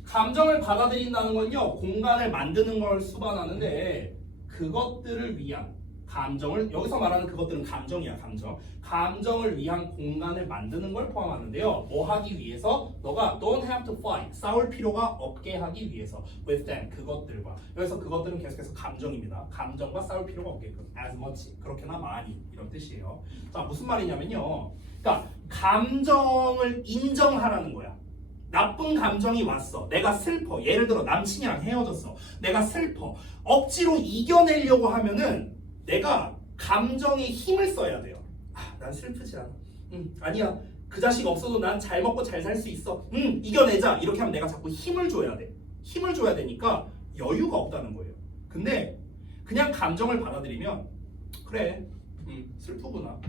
감정을 받아들인다는 건요, 공간을 만드는 걸 수반하는데 그것들을 위한 감정을, 여기서 말하는 그것들은 감정이야. 감정을 위한 공간을 만드는 걸 포함하는데요. 뭐 하기 위해서? 너가 don't have to fight, 싸울 필요가 없게 하기 위해서 with them, 그것들과. 여기서 그것들은 계속해서 감정입니다. 감정과 싸울 필요가 없게끔 as much, 그렇게나 많이, 이런 뜻이에요. 자, 무슨 말이냐면요, 그러니까 감정을 인정하라는 거야. 나쁜 감정이 왔어. 내가 슬퍼. 예를 들어 남친이랑 헤어졌어. 내가 슬퍼. 억지로 이겨내려고 하면은 내가 감정에 힘을 써야 돼요. 아, 난 슬프지 않아. 아니야. 그 자식 없어도 난 잘 먹고 잘 살 수 있어. 이겨내자. 이렇게 하면 내가 자꾸 힘을 줘야 돼. 힘을 줘야 되니까 여유가 없다는 거예요. 근데 그냥 감정을 받아들이면 그래. 슬프구나.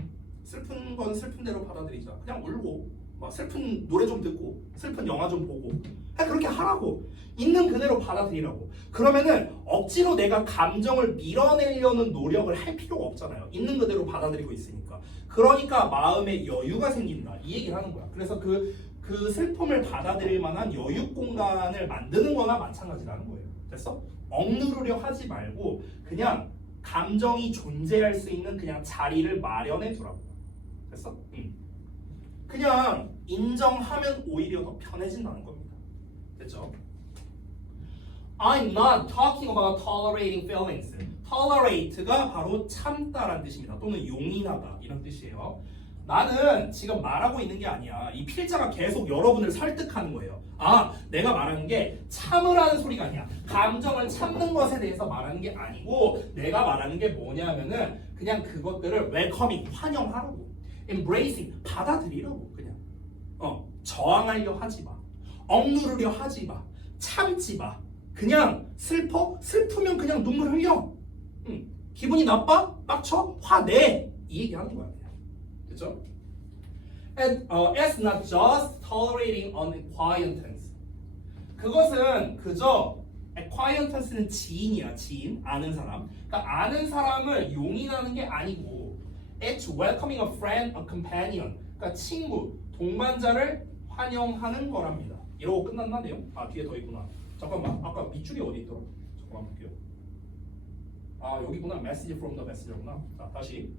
슬픈 건 슬픈 대로 받아들이자. 그냥 울고 막 슬픈 노래 좀 듣고 슬픈 영화 좀 보고 그냥 그렇게 하라고. 있는 그대로 받아들이라고. 그러면은 억지로 내가 감정을 밀어내려는 노력을 할 필요가 없잖아요. 있는 그대로 받아들이고 있으니까. 그러니까 마음에 여유가 생긴다. 이 얘기를 하는 거야. 그래서 그 슬픔을 받아들일 만한 여유 공간을 만드는 거나 마찬가지라는 거예요. 됐어? 억누르려 하지 말고 그냥 감정이 존재할 수 있는 그냥 자리를 마련해 두라고. 됐어? 그냥 인정하면 오히려 더 편해진다는 겁니다. 됐죠? I'm not talking about tolerating feelings. tolerate가 바로 참다라는 뜻입니다. 또는 용인하다 이런 뜻이에요. 나는 지금 말하고 있는 게 아니야. 이 필자가 계속 여러분을 설득하는 거예요. 아, 내가 말하는 게 참으라는 소리가 아니야. 감정을 참는 것에 대해서 말하는 게 아니고 내가 말하는 게 뭐냐면은 그냥 그것들을 welcoming, 환영하라고. embracing, 받아들이라고. 그냥 저항하려 하지 마. 억누르려 하지 마. 참지 마. 그냥 슬퍼? 슬프면 그냥 눈물 흘려. 기분이 나빠? 빡쳐? 화내. 이 얘기하는 거야. 그렇죠? It's not just tolerating unacquaintance. 그것은 그저 acquaintance는 지인이야. 지인, 아는 사람. 그러니까 아는 사람을 용인하는 게 아니고 it's welcoming a friend, a companion. 그러니까 친구, 동반자를 환영하는 거랍니다. 이러고 끝났나 내용? 아, 뒤에 더 있구나. 잠깐만, 아까 밑줄이 어디 있더라? 잠깐만 볼게요. 아, 여기구나. message from the messenger구나. 자, 다시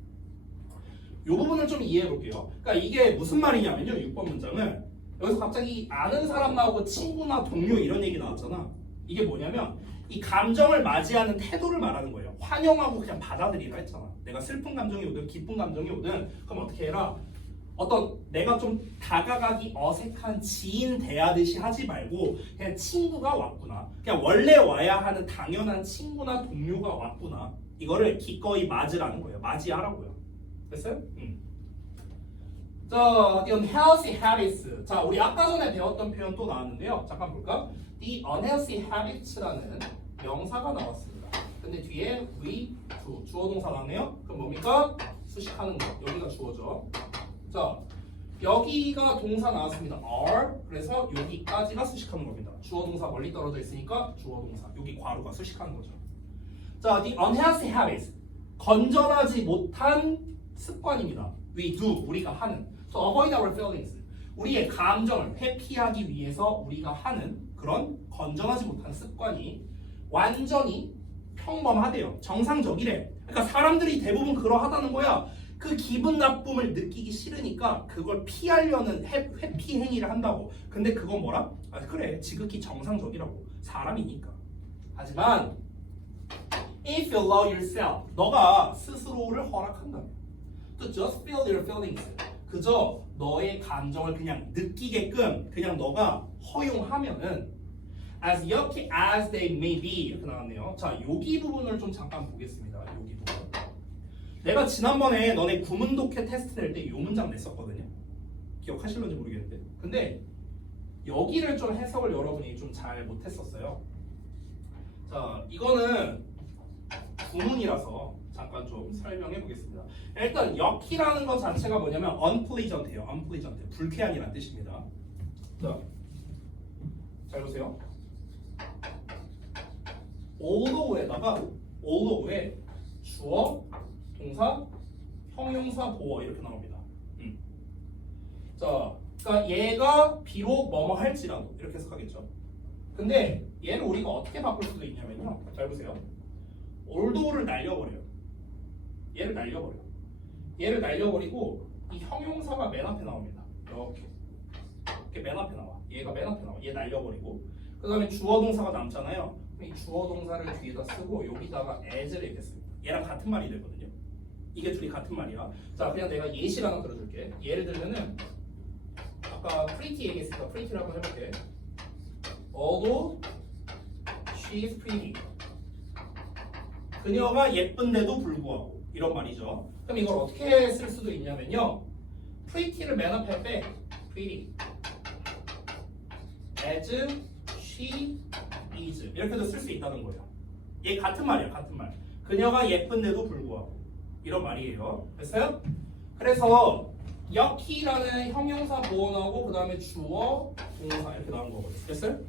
이 부분을 좀 이해해 볼게요. 그러니까 이게 무슨 말이냐면요, 6번 문장은 여기서 갑자기 아는 사람 나오고 친구나 동료 이런 얘기 나왔잖아. 이게 뭐냐면 이 감정을 맞이하는 태도를 말하는 거예요. 환영하고 그냥 받아들이라 했잖아. 내가 슬픈 감정이 오든 기쁜 감정이 오든 그럼 어떻게 해라? 어떤 내가 좀 다가가기 어색한 지인 대하듯이 하지 말고 그냥 친구가 왔구나. 그냥 원래 와야 하는 당연한 친구나 동료가 왔구나. 이거를 기꺼이 맞으라는 거예요. 맞이하라고요. 됐어요? 자, the unhealthy habits. 자, 우리 아까 전에 배웠던 표현 또 나왔는데요. 잠깐 볼까? The unhealthy habits라는 명사가 나왔습니다. 근데 뒤에 we, 주어 동사 나왔네요. 그럼 뭡니까? 수식하는 거. 여기가 주어죠. 자, 여기가 동사 나왔습니다. are. 그래서 여기까지가 수식하는 겁니다. 주어 동사 멀리 떨어져 있으니까 주어 동사. 여기 괄호가 수식하는 거죠. 자, the unhealthy habits. 건전하지 못한 습관입니다. We do. 우리가 하는. To avoid our feelings. 우리의 감정을 회피하기 위해서 우리가 하는 그런 건전하지 못한 습관이 완전히 평범하대요. 정상적이래. 그러니까 사람들이 대부분 그러하다는 거야. 그 기분 나쁨을 느끼기 싫으니까 그걸 피하려는 회피 행위를 한다고. 근데 그건 뭐라? 아, 그래, 지극히 정상적이라고. 사람이니까. 하지만 if you allow yourself, 너가 스스로를 허락한다면 to just feel your feelings, 그저 너의 감정을 그냥 느끼게끔 그냥 너가 허용하면은 as yucky as they may be 이렇게 나왔네요. 자, 여기 부분을 좀 잠깐 보겠습니다. 여기 부분. 내가 지난번에 너네 구문독해 테스트 낼 때 이 문장 냈었거든요. 기억하실런지 모르겠는데. 근데 여기를 좀 해석을 여러분이 좀 잘 못했었어요. 자, 이거는 구문이라서 잠깐 좀 설명해 보겠습니다. 일단 yucky라는 것 자체가 뭐냐면 unpleasant예요. unpleasant. 불쾌한이라는 뜻입니다. 자, 잘 보세요. although에다가 although에 주어, 동사, 형용사, 보어 이렇게 나옵니다. 자, 그러니까 얘가 비록 뭐뭐 할지라도 이렇게 해석하겠죠. 근데 얘를 우리가 어떻게 바꿀 수도 있냐면요. 잘 보세요. although를 날려버려요. 얘를 날려버려. 얘를 날려버리고 이 형용사가 맨 앞에 나옵니다. 이렇게 맨 앞에 나와. 얘가 맨 앞에 나와. 얘 날려버리고 그 다음에 주어 동사가 남잖아요. 이 주어 동사를 뒤에다 쓰고 여기다가 as를 얘기했습니다. 얘랑 같은 말이 되거든요. 이게 둘이 같은 말이야. 자, 그냥 내가 예시를 하나 들어줄게. 예를 들면은 아까 pretty 얘기했으니까 pretty를 한번 해볼게. Although she is pretty, 그녀가 예쁜데도 불구하고 이런 말이죠. 그럼 이걸 어떻게 쓸 수도 있냐면요. pretty를 맨 앞에 빼. pretty as she is 이렇게도 쓸 수 있다는 거예요. 얘 같은 말이야. 같은 말. 그녀가 예쁜데도 불구하고 이런 말이에요. 됐어요? 그래서 yucky라는 형용사 보어나오고 그 다음에 주어, 동사 이렇게 나온 거거든요. 됐어요?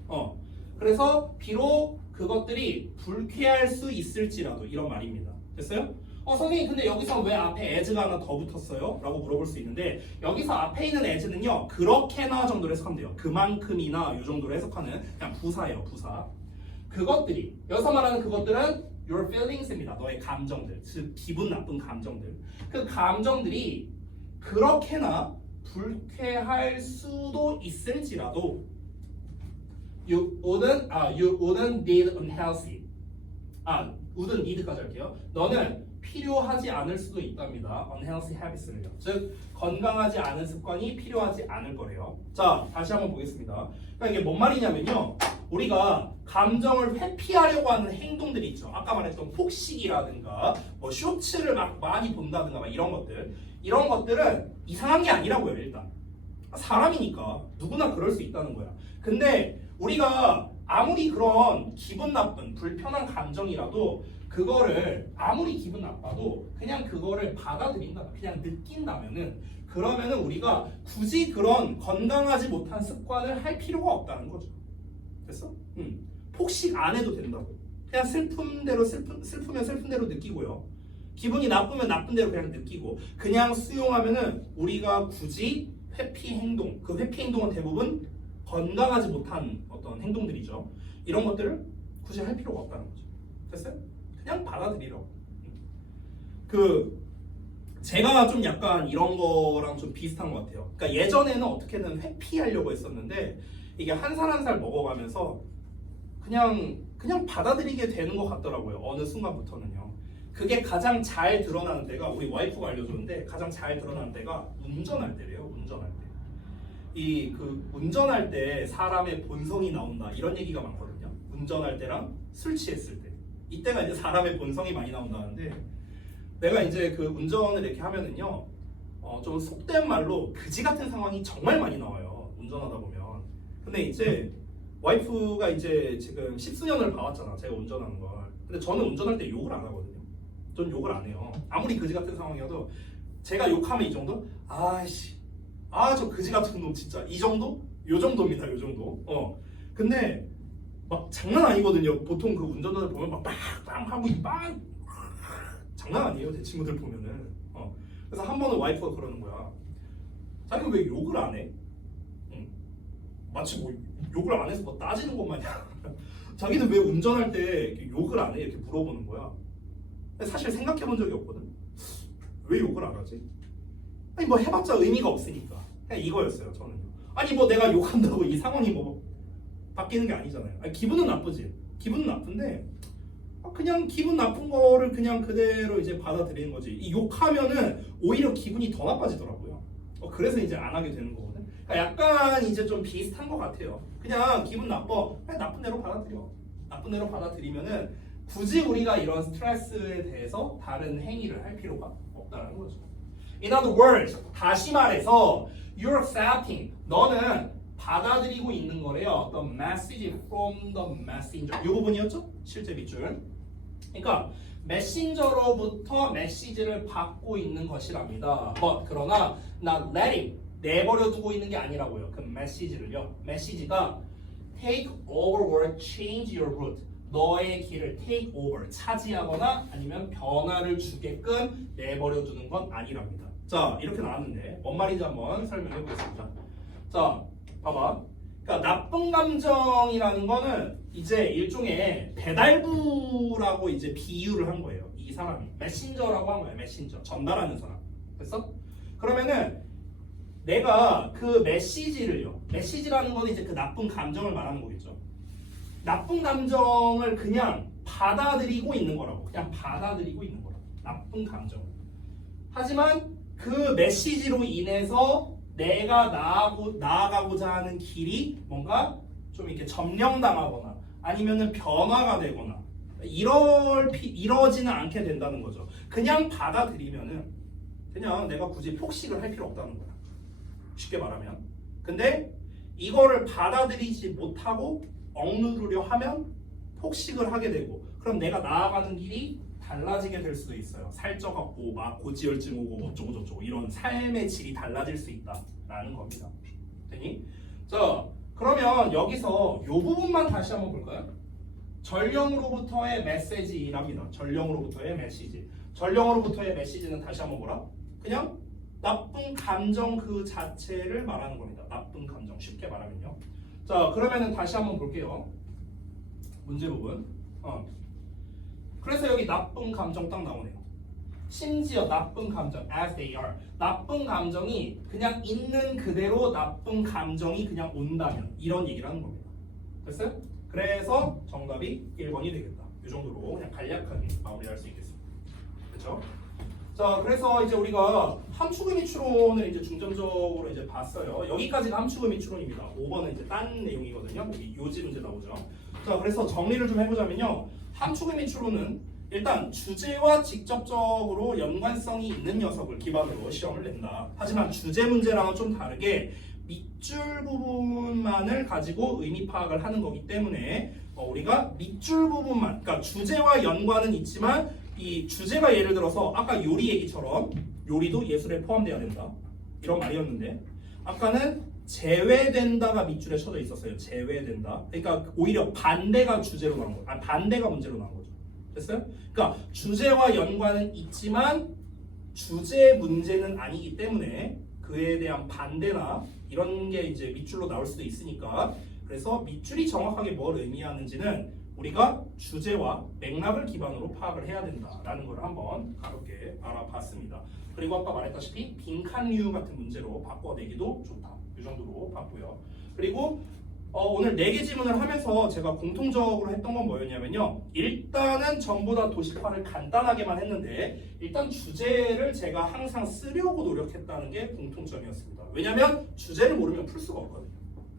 그래서 비록 그것들이 불쾌할 수 있을지라도 이런 말입니다. 됐어요? 선생님 근데 여기서 왜 앞에 as가 하나 더 붙었어요? 라고 물어볼 수 있는데 여기서 앞에 있는 as는요 그렇게나 정도로 해석하면 돼요. 그만큼이나 이 정도로 해석하는 그냥 부사예요. 부사. 그것들이 여기서 말하는 그것들은 your feelings입니다. 너의 감정들, 즉 기분 나쁜 감정들. 그 감정들이 그렇게나 불쾌할 수도 있을지라도 you wouldn't need unhealthy. wouldn't need까지 할게요. 너는 필요하지 않을 수도 있답니다. unhealthy habits를요. 즉 건강하지 않은 습관이 필요하지 않을 거래요. 자, 다시 한번 보겠습니다. 그러니까 이게 뭔 말이냐면요. 우리가 감정을 회피하려고 하는 행동들이 있죠. 아까 말했던 폭식이라든가 뭐 쇼츠를 막 많이 본다든가 막 이런 것들. 이런 것들은 이상한 게 아니라고요. 일단 사람이니까 누구나 그럴 수 있다는 거야. 근데 우리가 아무리 그런 기분 나쁜 불편한 감정이라도 그거를 아무리 기분 나빠도 그냥 그거를 받아들인다, 그냥 느낀다면은 그러면은 우리가 굳이 그런 건강하지 못한 습관을 할 필요가 없다는 거죠. 됐어? 폭식 안 해도 된다고. 그냥 슬픔대로 슬프면 슬픈 대로 느끼고요. 기분이 나쁘면 나쁜 대로 그냥 느끼고 그냥 수용하면은 우리가 굳이 회피 행동, 그 회피 행동은 대부분 건강하지 못한 어떤 행동들이죠. 이런 것들을 굳이 할 필요가 없다는 거죠. 됐어요? 그냥 받아들이라고. 제가 좀 약간 이런 거랑 좀 비슷한 것 같아요. 그러니까 예전에는 어떻게든 회피하려고 했었는데 이게 한 살 한 살 먹어가면서 그냥 받아들이게 되는 것 같더라고요. 어느 순간부터는요. 그게 가장 잘 드러나는 때가 우리 와이프가 알려줬는데 가장 잘 드러나는 때가 운전할 때래요. 운전할 때. 운전할 때 사람의 본성이 나온다 이런 얘기가 많거든요. 운전할 때랑 술 취했을 때 이때가 이제 사람의 본성이 많이 나온다는데 내가 이제 그 운전을 이렇게 하면은요 좀 속된 말로 그지 같은 상황이 정말 많이 나와요. 운전하다 보면. 근데 이제 와이프가 이제 지금 10수년을 봐왔잖아. 제가 운전하는 걸. 근데 저는 운전할 때 욕을 안 하거든요. 전 욕을 안 해요. 아무리 그지 같은 상황이어도 제가 욕하면 이 정도? 아이씨. 아, 저 그지 같은 놈 진짜. 이 정도? 요 정도입니다. 요 정도. 근데 막 장난 아니거든요. 보통 그 운전자들 보면 막 빵빵 하고 빵 장난 아니에요. 제 친구들 보면은. 그래서 한 번은 와이프가 그러는 거야. 자기 왜 욕을 안 해? 마치 뭐 욕을 안 해서 뭐 따지는 것 마냥 자기는 왜 운전할 때 이렇게 욕을 안 해? 이렇게 물어보는 거야. 근데 사실 생각해 본 적이 없거든. 왜 욕을 안 하지? 아니 뭐 해봤자 의미가 없으니까. 그냥 이거였어요. 저는. 아니 뭐 내가 욕한다고 이 상황이 뭐 바뀌는 게 아니잖아요. 아니, 기분은 나쁘지. 기분은 나쁜데 그냥 기분 나쁜 거를 그냥 그대로 이제 받아들이는 거지. 이 욕하면은 오히려 기분이 더 나빠지더라고요. 그래서 이제 안 하게 되는 거거든. 그러니까 약간 이제 좀 비슷한 것 같아요. 그냥 기분 나빠. 그냥 나쁜 대로 받아들여. 나쁜 대로 받아들이면은 굳이 우리가 이런 스트레스에 대해서 다른 행위를 할 필요가 없다는 거죠. In other words, 다시 말해서 you're accepting. 너는 받아들이고 있는 거래요. The message from the messenger. 이 부분이었죠? 실제 밑줄. 그러니까 메신저로부터 메시지를 받고 있는 것이랍니다. 그러나 not letting 내버려 두고 있는 게 아니라고요. 그 메시지를요. 메시지가 take over or change your route. 너의 길을 take over 차지하거나 아니면 변화를 주게끔 내버려 두는 건 아니랍니다. 자, 이렇게 나왔는데 뭔 말인지 한번 설명해 보겠습니다. 자, 봐봐. 그러니까 나쁜 감정이라는 거는 이제 일종의 배달부라고 이제 비유를 한 거예요. 이 사람이 메신저라고 한 거예요. 메신저 전달하는 사람. 됐어? 그러면은 내가 그 메시지를요. 메시지라는 거는 이제 그 나쁜 감정을 말하는 거겠죠. 나쁜 감정을 그냥 받아들이고 있는 거라고. 그냥 받아들이고 있는 거라고. 나쁜 감정. 하지만 그 메시지로 인해서 내가 나아가고자 하는 길이 뭔가 좀 이렇게 점령당하거나 아니면은 변화가 되거나 이러지는 않게 된다는 거죠. 그냥 받아들이면은 그냥 내가 굳이 폭식을 할 필요 없다는 거야. 쉽게 말하면. 근데 이거를 받아들이지 못하고 억누르려 하면 폭식을 하게 되고 그럼 내가 나아가는 길이 달라지게 될 수도 있어요. 살쪄갖고 막 고지혈증 오고 어쩌고 저쩌고 이런 삶의 질이 달라질 수 있다라는 겁니다. 되니? 자, 그러면 여기서 이 부분만 다시 한번 볼까요? 전령으로부터의 메시지랍니다. 전령으로부터의 메시지. 전령으로부터의 메시지는 다시 한번 뭐라? 그냥 나쁜 감정 그 자체를 말하는 겁니다. 나쁜 감정 쉽게 말하면요. 자, 그러면은 다시 한번 볼게요. 문제 부분. 그래서 여기 나쁜 감정 딱 나오네요. 심지어 나쁜 감정 as they are. 나쁜 감정이 그냥 있는 그대로 나쁜 감정이 그냥 온다면 이런 얘기를 하는 겁니다. 됐어요? 그래서 정답이 1번이 되겠다. 이 정도로 그냥 간략하게 마무리할 수 있겠습니다. 그렇죠? 자, 그래서 이제 우리가 함축의미 추론을 이제 중점적으로 이제 봤어요. 여기까지가 함축의미 추론입니다. 5번은 이제 딴 내용이거든요. 여기 요지 문제 나오죠. 자, 그래서 정리를 좀 해보자면요. 함축의미 추론은 일단 주제와 직접적으로 연관성이 있는 녀석을 기반으로 시험을 낸다. 하지만 주제 문제랑은 좀 다르게 밑줄 부분만을 가지고 의미 파악을 하는 거기 때문에 우리가 밑줄 부분만, 그러니까 주제와 연관은 있지만 이 주제가 예를 들어서 아까 요리 얘기처럼 요리도 예술에 포함돼야 된다 이런 말이었는데 아까는 제외된다가 밑줄에 쳐져 있었어요. 제외된다. 그러니까 오히려 반대가 주제로 나온 거예요. 반대가 문제로 나온 거죠. 됐어요? 그러니까 주제와 연관은 있지만 주제 문제는 아니기 때문에 그에 대한 반대나 이런 게 이제 밑줄로 나올 수도 있으니까 그래서 밑줄이 정확하게 뭘 의미하는지는 우리가 주제와 맥락을 기반으로 파악을 해야 된다라는 걸 한번 가볍게 알아봤습니다. 그리고 아까 말했다시피 빈칸류 같은 문제로 바꿔내기도 좋다. 이 정도로 봤고요. 그리고 오늘 4개 질문을 하면서 제가 공통적으로 했던 건 뭐였냐면요. 일단은 전부 다 도식화를 간단하게만 했는데 일단 주제를 제가 항상 쓰려고 노력했다는 게 공통점이었습니다. 왜냐하면 주제를 모르면 풀 수가 없거든요.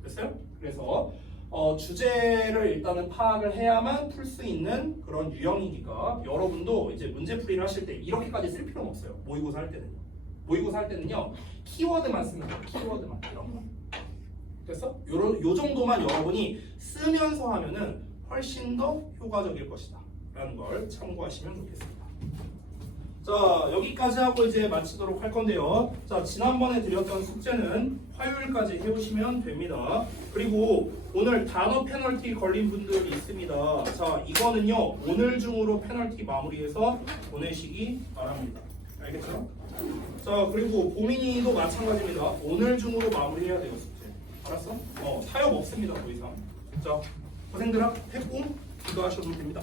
됐어요? 그래서 주제를 일단은 파악을 해야만 풀 수 있는 그런 유형이니까 여러분도 이제 문제풀이를 하실 때 이렇게까지 쓸 필요는 없어요. 모의고사 할 때는요. 모의고사 할 때는요 키워드만 쓰면 돼요. 키워드만 이런 거. 그래서 요 정도만 여러분이 쓰면서 하면은 훨씬 더 효과적일 것이다 라는 걸 참고하시면 좋겠습니다. 자 여기까지 하고 이제 마치도록 할 건데요. 자 지난번에 드렸던 숙제는 화요일까지 해오시면 됩니다. 그리고 오늘 단어 페널티 걸린 분들이 있습니다. 자 이거는요 오늘 중으로 페널티 마무리해서 보내시기 바랍니다. 알겠죠? 자 그리고 보민이도 마찬가지입니다. 오늘 중으로 마무리해야 돼요 숙제. 알았어? 타협 없습니다 더 이상. 자 고생들 했고 기도하셔도 됩니다.